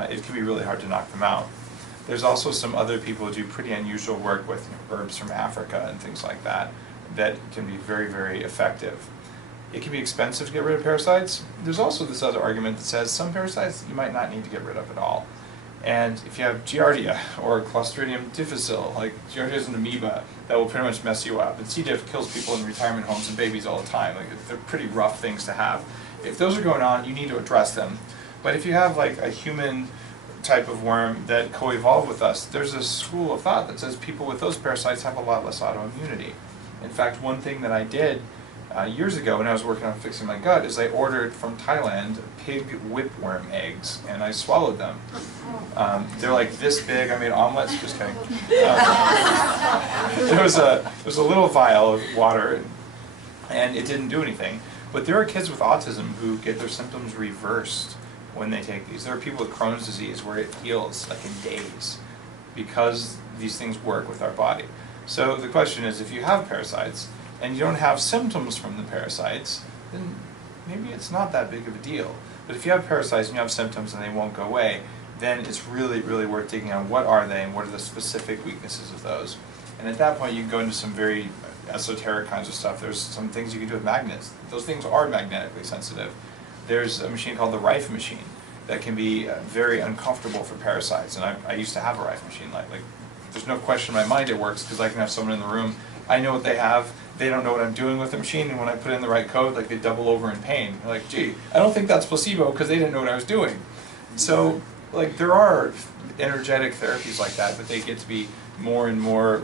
it can be really hard to knock them out. There's also some other people who do pretty unusual work with herbs from Africa and things like that that can be very, very effective. It can be expensive to get rid of parasites. There's also this other argument that says some parasites you might not need to get rid of at all. And if you have Giardia or Clostridium difficile, like Giardia is an amoeba that will pretty much mess you up. And C. diff kills people in retirement homes and babies all the time. Like, they're pretty rough things to have. If those are going on, you need to address them. But if you have like a human type of worm that co-evolved with us, there's a school of thought that says people with those parasites have a lot less autoimmunity. In fact, one thing that I did years ago when I was working on fixing my gut is I ordered from Thailand pig whipworm eggs, and I swallowed them. They're like this big. I made omelets. Just kidding. There was a little vial of water, and it didn't do anything. But there are kids with autism who get their symptoms reversed when they take these. There are people with Crohn's disease where it heals like in days because these things work with our body. So the question is, if you have parasites and you don't have symptoms from the parasites, then maybe it's not that big of a deal. But if you have parasites and you have symptoms and they won't go away, then it's really, really worth digging on what are they and what are the specific weaknesses of those. And at that point you can go into some very esoteric kinds of stuff. There's some things you can do with magnets. Those things are magnetically sensitive. There's a machine called the Rife machine that can be very uncomfortable for parasites. And I used to have a Rife machine. Like there's no question in my mind it works because I can have someone in the room, I know what they have, they don't know what I'm doing with the machine, and when I put in the right code, like they double over in pain. They're like, gee, I don't think that's placebo because they didn't know what I was doing. So like there are energetic therapies like that, but they get to be more and more,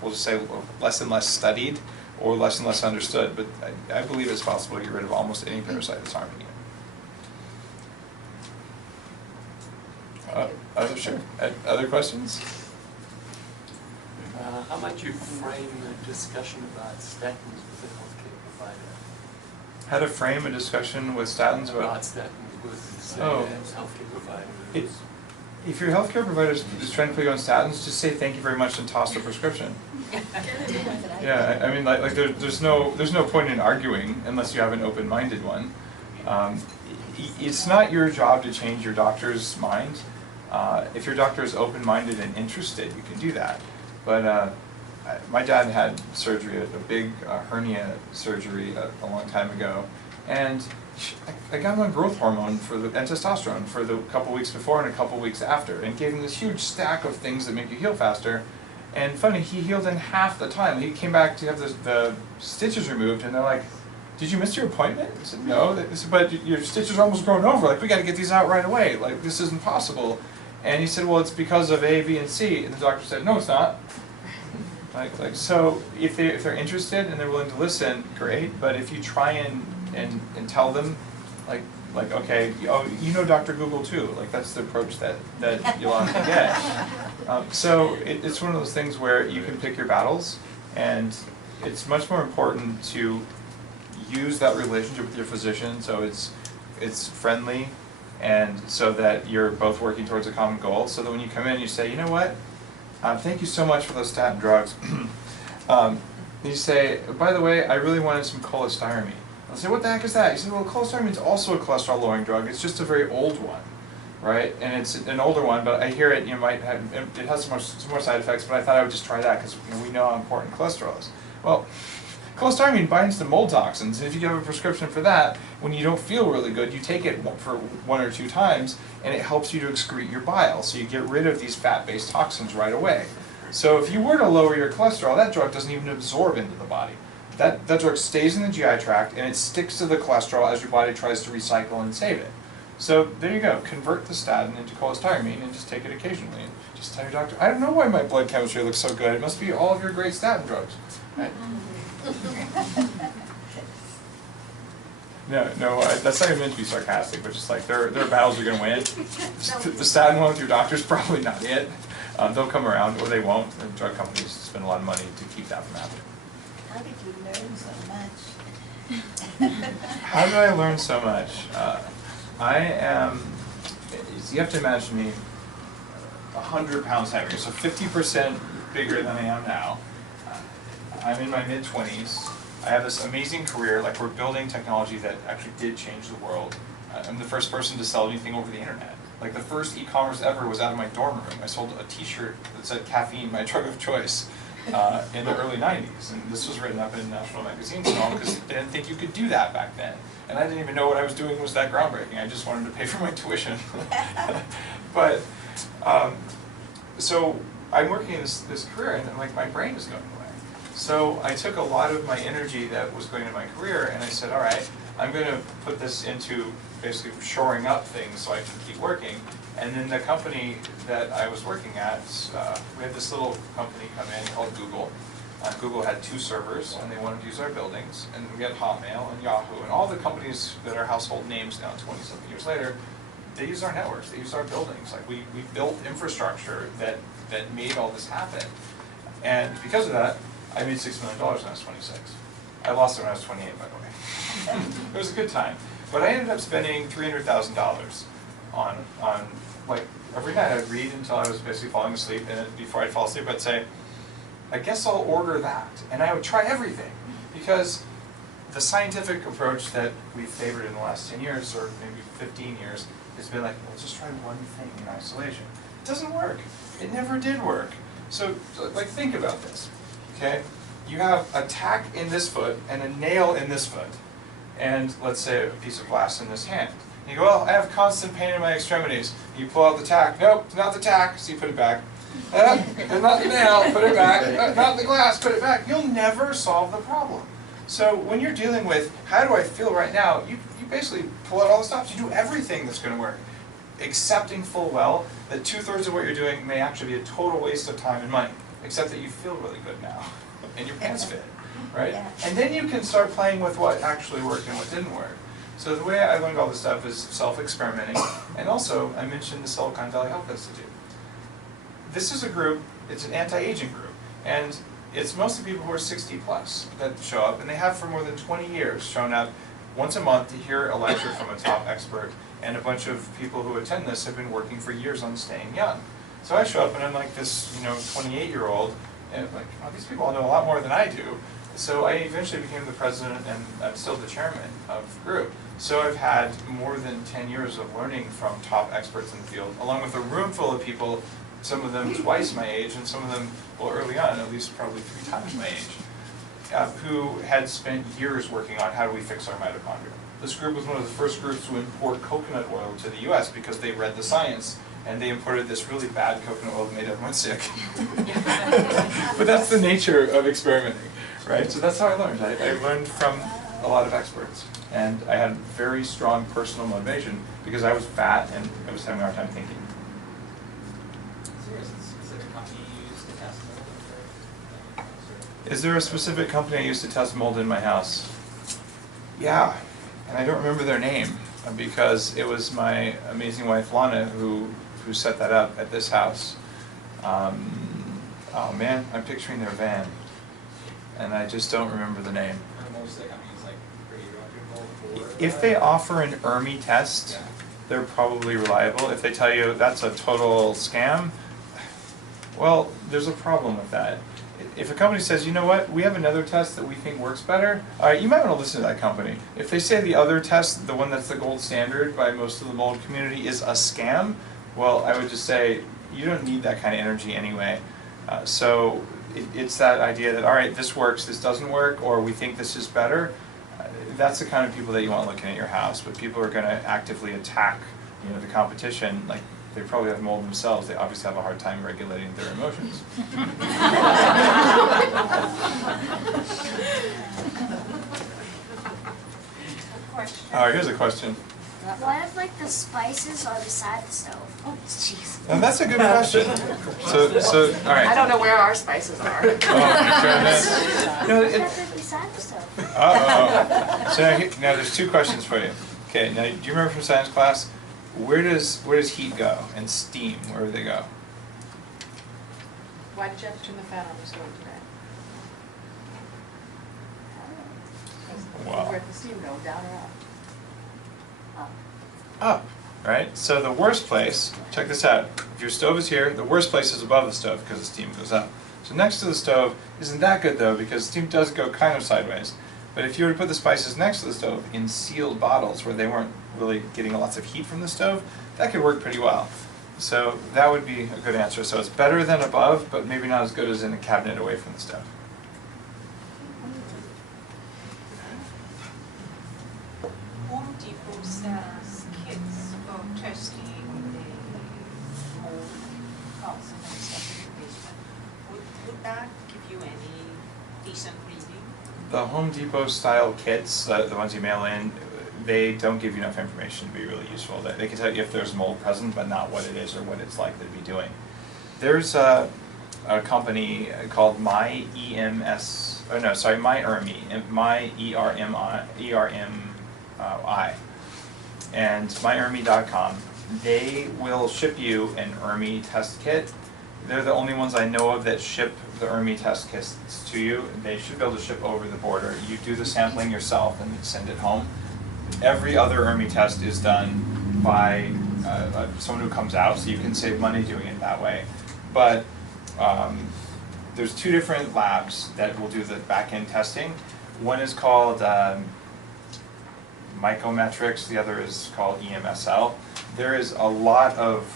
we'll just say less and less studied or less and less understood. But I believe it's possible to get rid of almost any parasite that's harming you. Sure. Other questions? How might you frame a discussion about statins with a healthcare provider? How to frame a discussion with statins about statins with, say, a healthcare provider? If your healthcare provider is trying to put you on statins, just say thank you very much and toss the prescription. Yeah, I mean, like there's no point in arguing unless you have an open-minded one. It's not your job to change your doctor's mind. If your doctor is open-minded and interested, you can do that. But my dad had surgery, a big hernia surgery a long time ago, and I got him on growth hormone and testosterone for the couple weeks before and a couple weeks after, and gave him this huge stack of things that make you heal faster. And funny, he healed in half the time. He came back to have the stitches removed, and they're like, "Did you miss your appointment?" I said, "No." They said, "But your stitches are almost grown over. Like, we got to get these out right away. Like, this isn't possible." And he said, "Well, it's because of A, B, and C." And the doctor said, "No, it's not." Like so, if they're interested and they're willing to listen, great. But if you try and tell them, like okay, oh, you know Dr. Google too. Like that's the approach that you'll often get. So it's one of those things where you can pick your battles, and it's much more important to use that relationship with your physician so it's friendly, and so that you're both working towards a common goal. So that when you come in, you say, you know what? Thank you so much for those statin drugs. You say, by the way, I really wanted some cholestyramine. I'll say, what the heck is that? He said, well, cholestyramine is also a cholesterol lowering drug. It's just a very old one, right? And it's an older one, but I hear it, might have, it has some more side effects, but I thought I would just try that because we know how important cholesterol is. Well, cholestyramine binds to mold toxins, and if you have a prescription for that, when you don't feel really good, you take it for 1 or 2 times, and it helps you to excrete your bile, so you get rid of these fat-based toxins right away. So if you were to lower your cholesterol, that drug doesn't even absorb into the body. That drug stays in the GI tract, and it sticks to the cholesterol as your body tries to recycle and save it. So there you go, convert the statin into cholestyramine and just take it occasionally. And just tell your doctor, I don't know why my blood chemistry looks so good, it must be all of your great statin drugs. Right? No, that's not even meant to be sarcastic, but just like there are battles you're going to win. The statin one with your doctor is probably not it. They'll come around, or they won't. The drug companies spend a lot of money to keep that from happening. How did you learn so much? How did I learn so much? I am, you have to imagine me 100 pounds heavier, so 50% bigger than I am now. I'm in my mid-20s. I have this amazing career, like we're building technology that actually did change the world. I'm the first person to sell anything over the internet. Like the first e-commerce ever was out of my dorm room. I sold a t-shirt that said caffeine, my drug of choice, in the early 90s. And this was written up in national magazines and all because they didn't think you could do that back then. And I didn't even know what I was doing was that groundbreaking. I just wanted to pay for my tuition. But, so I'm working in this career and like my brain is going away. So I took a lot of my energy that was going into my career and I said, all right, I'm going to put this into basically shoring up things so I can keep working. And then the company that I was working at, we had this little company come in called Google. Google had 2 servers and they wanted to use our buildings. And we had Hotmail and Yahoo and all the companies that are household names now 20-something years later, they use our networks, they use our buildings. Like we built infrastructure that made all this happen. And because of that, I made $6 million when I was 26. I lost it when I was 28, by the way. It was a good time. But I ended up spending $300,000 on like every night I'd read until I was basically falling asleep, and then before I'd fall asleep I'd say, I guess I'll order that. And I would try everything. Because the scientific approach that we've favored in the last 10 years, or maybe 15 years, has been like, well, just try one thing in isolation. It doesn't work. It never did work. So like think about this. Okay, you have a tack in this foot and a nail in this foot, and let's say a piece of glass in this hand. And you go, well, I have constant pain in my extremities. You pull out the tack. Nope, it's not the tack. So you put it back. And not the nail. Put it back. Not the glass. Put it back. You'll never solve the problem. So when you're dealing with how do I feel right now, you basically pull out all the stops. You do everything that's going to work, accepting full well that 2/3 of what you're doing may actually be a total waste of time and money. Except that you feel really good now, and your pants fit, right? Yeah. And then you can start playing with what actually worked and what didn't work. So the way I learned all this stuff is self-experimenting, and also I mentioned the Silicon Valley Health Institute. This is a group, it's an anti-aging group, and it's mostly people who are 60 plus that show up, and they have for more than 20 years shown up once a month to hear a lecture from a top expert, and a bunch of people who attend this have been working for years on staying young. So I show up and I'm like this, 28-year-old, and like, oh, these people all know a lot more than I do. So I eventually became the president, and I'm still the chairman of the group. So I've had more than 10 years of learning from top experts in the field, along with a room full of people, some of them twice my age, and some of them, well, early on, at least probably 3 times my age, who had spent years working on how do we fix our mitochondria. This group was one of the first groups to import coconut oil to the US because they read the science. And they imported this really bad coconut oil that made everyone sick. But that's the nature of experimenting, right? So that's how I learned. I learned from a lot of experts. And I had very strong personal motivation because I was fat and I was having a hard time thinking. Is there a specific company you use to test mold? Is there a specific company I used to test mold in my house? Yeah, and I don't remember their name because it was my amazing wife Lana who set that up at this house. Oh man, I'm picturing their van, and I just don't remember the name. Are most of the companies like pretty reputable? If they offer an ERMI test, they're probably reliable. If they tell you that's a total scam, well, there's a problem with that. If a company says, you know what, we have another test that we think works better, all right, you might want to listen to that company. If they say the other test, the one that's the gold standard by most of the mold community, is a scam, well, I would just say, you don't need that kind of energy anyway. So it's that idea that, all right, this works, this doesn't work, or we think this is better. That's the kind of people that you want looking at your house. But people are going to actively attack, the competition. Like, they probably have mold themselves. They obviously have a hard time regulating their emotions. Oh, here's a question. What if like the spices are beside the stove? Oh, jeez. And that's a good question. So all right. I don't know where our spices are. Oh my goodness. What if they're beside the stove? Uh-oh. So now there's two questions for you. Okay, now do you remember from science class, where does heat go and steam, where do they go? Why did you have to turn the fan on the stove today? Wow. Where'd the steam go, down or up? Up, right? So the worst place, check this out, if your stove is here, the worst place is above the stove because the steam goes up. So next to the stove isn't that good though, because steam does go kind of sideways. But if you were to put the spices next to the stove in sealed bottles where they weren't really getting lots of heat from the stove, that could work pretty well. So that would be a good answer. So it's better than above, but maybe not as good as in a cabinet away from the stove. Home Depot sells kits for testing the mold, toxin, and stuff in the basement. Would that give you any decent reading? The Home Depot style kits, the ones you mail in, they don't give you enough information to be really useful. They can tell you if there's mold present, but not what it is or what it's likely to be doing. There's a company called MyERMI, and myermi.com. They will ship you an ERMI test kit. They're the only ones I know of that ship the ERMI test kits to you. They should be able to ship over the border. You do the sampling yourself and send it home. Every other ERMI test is done by someone who comes out, so you can save money doing it that way. But there's two different labs that will do the back-end testing. One is called Mitochondrial, the other is called EMSL. There is a lot of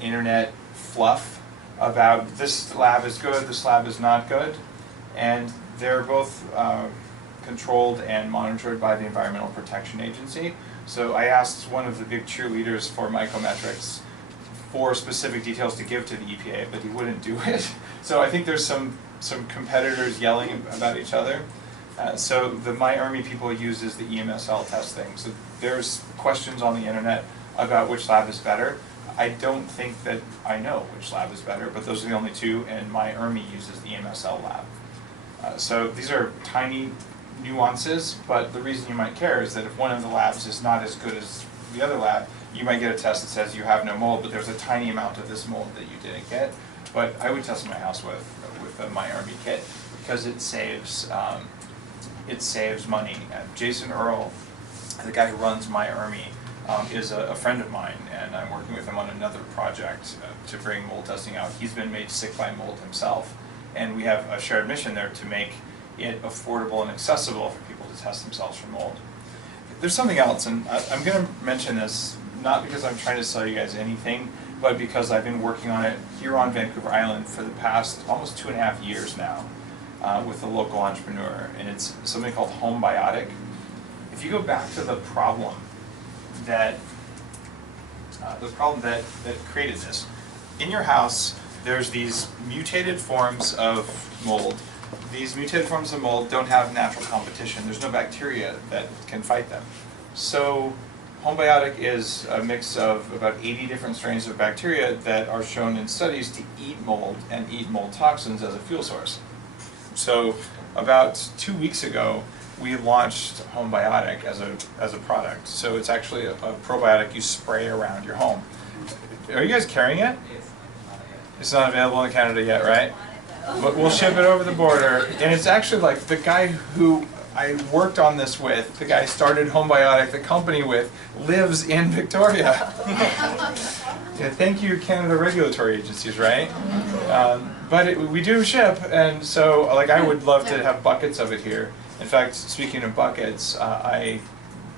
internet fluff about this lab is good, this lab is not good, and they're both controlled and monitored by the Environmental Protection Agency. So I asked one of the big cheerleaders for Mitochondrial for specific details to give to the EPA, but he wouldn't do it. So I think there's some competitors yelling about each other. So the MyERMI people uses the EMSL testing. So there's questions on the internet about which lab is better. I don't think that I know which lab is better, but those are the only two, and MyERMI uses the EMSL lab. So these are tiny nuances, but the reason you might care is that if one of the labs is not as good as the other lab, you might get a test that says you have no mold, but there's a tiny amount of this mold that you didn't get. But I would test my house with a MyERMI kit because it saves money. Jason Earl, the guy who runs MyERMI, is a friend of mine, and I'm working with him on another project to bring mold testing out. He's been made sick by mold himself, and we have a shared mission there to make it affordable and accessible for people to test themselves for mold. There's something else, and I'm going to mention this not because I'm trying to sell you guys anything, but because I've been working on it here on Vancouver Island for the past almost 2.5 years now with a local entrepreneur, and it's something called Homebiotic. If you go back to the problem that created this, in your house there's these mutated forms of mold. These mutated forms of mold don't have natural competition. There's no bacteria that can fight them. So Homebiotic is a mix of about 80 different strains of bacteria that are shown in studies to eat mold and eat mold toxins as a fuel source. So about 2 weeks ago, we launched Homebiotic as a product. So it's actually a probiotic you spray around your home. Are you guys carrying it? It's not available in Canada yet, right? But we'll ship it over the border. And it's actually like the guy who I worked on this with, the guy I started Homebiotic, the company with, lives in Victoria. Yeah, thank you, Canada regulatory agencies, right? But we do ship, and so like I would love to have buckets of it here. In fact, speaking of buckets, I,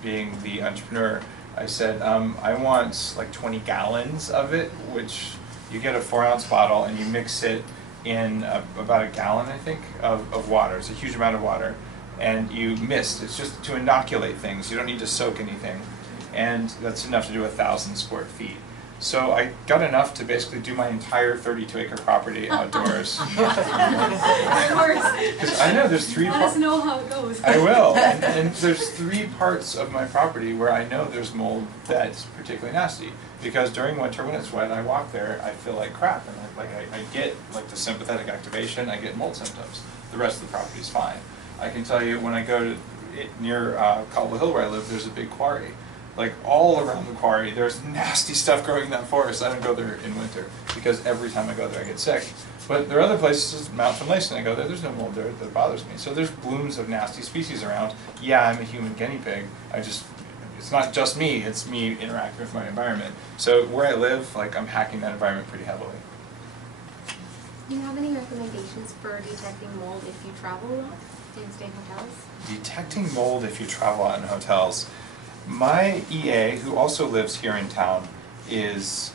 being the entrepreneur, I said, I want like 20 gallons of it, which you get a 4-ounce bottle and you mix it in about a gallon, I think, of water. It's a huge amount of water. And you mist. It's just to inoculate things. You don't need to soak anything. And that's enough to do 1,000 square feet. So I got enough to basically do my entire 32-acre property outdoors. Of course. Because I know there's 3 Let us know how it goes. I will. And there's 3 parts of my property where I know there's mold that's particularly nasty. Because during winter when it's wet, I walk there, I feel like crap. And I get like the sympathetic activation, I get mold symptoms. The rest of the property is fine. I can tell you when I go to near Cobble Hill where I live, there's a big quarry. Like all around the quarry, there's nasty stuff growing in that forest. I don't go there in winter because every time I go there I get sick. But there are other places, Mountain Lakes, and I go there, there's no mold there that bothers me. So there's blooms of nasty species around. Yeah, I'm a human guinea pig. It's not just me, it's me interacting with my environment. So where I live, like I'm hacking that environment pretty heavily. Do you have any recommendations for detecting mold if you travel a lot? Do you stay in hotels? Detecting mold if you travel out in hotels. My EA, who also lives here in town, is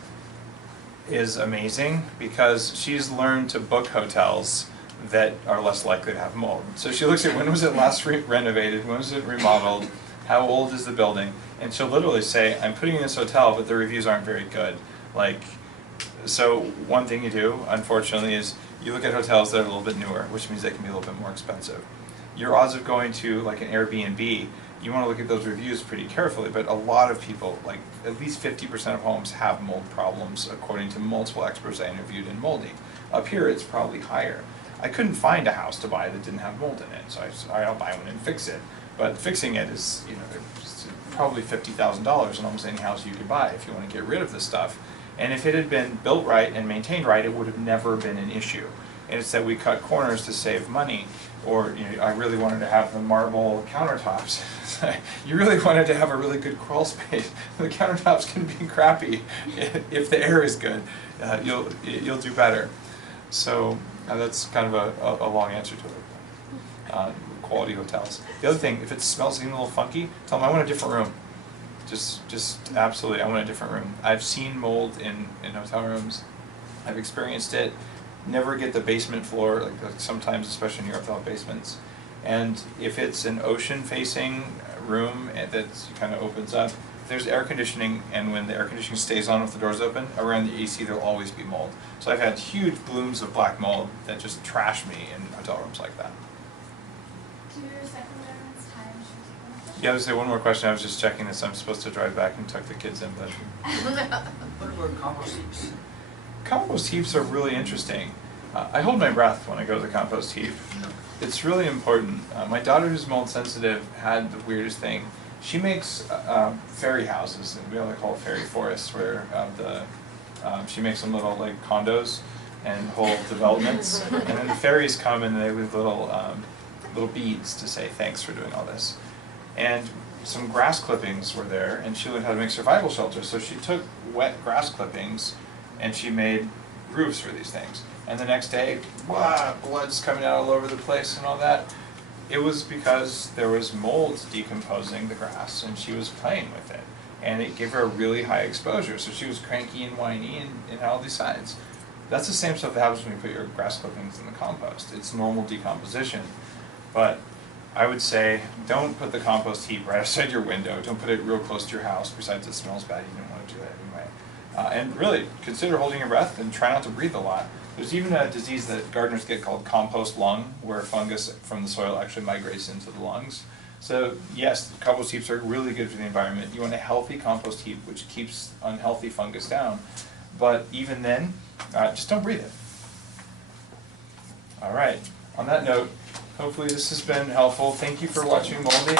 amazing because she's learned to book hotels that are less likely to have mold. So she looks at when was it last renovated, when was it remodeled, how old is the building, and she'll literally say, I'm putting in this hotel, but the reviews aren't very good. Like, so one thing you do, unfortunately, is you look at hotels that are a little bit newer, which means they can be a little bit more expensive. Your odds of going to like an Airbnb, you want to look at those reviews pretty carefully, but a lot of people, like at least 50% of homes have mold problems according to multiple experts I interviewed in Mouldy. Up here it's probably higher. I couldn't find a house to buy that didn't have mold in it, so I'll buy one and fix it. But fixing it is, it's probably $50,000 in almost any house you could buy if you want to get rid of this stuff. And if it had been built right and maintained right, it would have never been an issue. And it's that we cut corners to save money. Or I really wanted to have the marble countertops. You really wanted to have a really good crawl space. The countertops can be crappy. If the air is good, you'll do better. So that's kind of a long answer to it. Quality hotels. The other thing, if it smells even a little funky, tell them I want a different room. Just absolutely, I want a different room. I've seen mold in hotel rooms. I've experienced it. Never get the basement floor, like sometimes, especially in Europe, they'll have basements. And if it's an ocean-facing room that kind of opens up, there's air conditioning, and when the air conditioning stays on with the doors open, around the AC there'll always be mold. So I've had huge blooms of black mold that just trash me in hotel rooms like that. Do your second veterans time? Should we take one question? Yeah, I was say one more question. I was just checking this. I'm supposed to drive back and tuck the kids in, but What about compost heaps? compost heaps are really interesting. I hold my breath when I go to the compost heap. It's really important. My daughter, who's mold sensitive, had the weirdest thing. She makes fairy houses, and we all call it fairy forests, where she makes them little like condos and whole developments, and then the fairies come and they leave little beads to say thanks for doing all this. And some grass clippings were there, and she learned how to make survival shelters. So she took wet grass clippings and she made roofs for these things. And the next day, blood's coming out all over the place and all that. It was because there was mold decomposing the grass, and she was playing with it. And it gave her a really high exposure, so she was cranky and whiny and had all these signs. That's the same stuff that happens when you put your grass clippings in the compost. It's normal decomposition. But I would say, don't put the compost heap right outside your window. Don't put it real close to your house. Besides, it smells bad. You don't want to do that anyway. And really, consider holding your breath and try not to breathe a lot. There's even a disease that gardeners get called compost lung, where fungus from the soil actually migrates into the lungs. So yes, compost heaps are really good for the environment. You want a healthy compost heap, which keeps unhealthy fungus down. But even then, just don't breathe it. All right. On that note, hopefully this has been helpful. Thank you for watching Mouldy.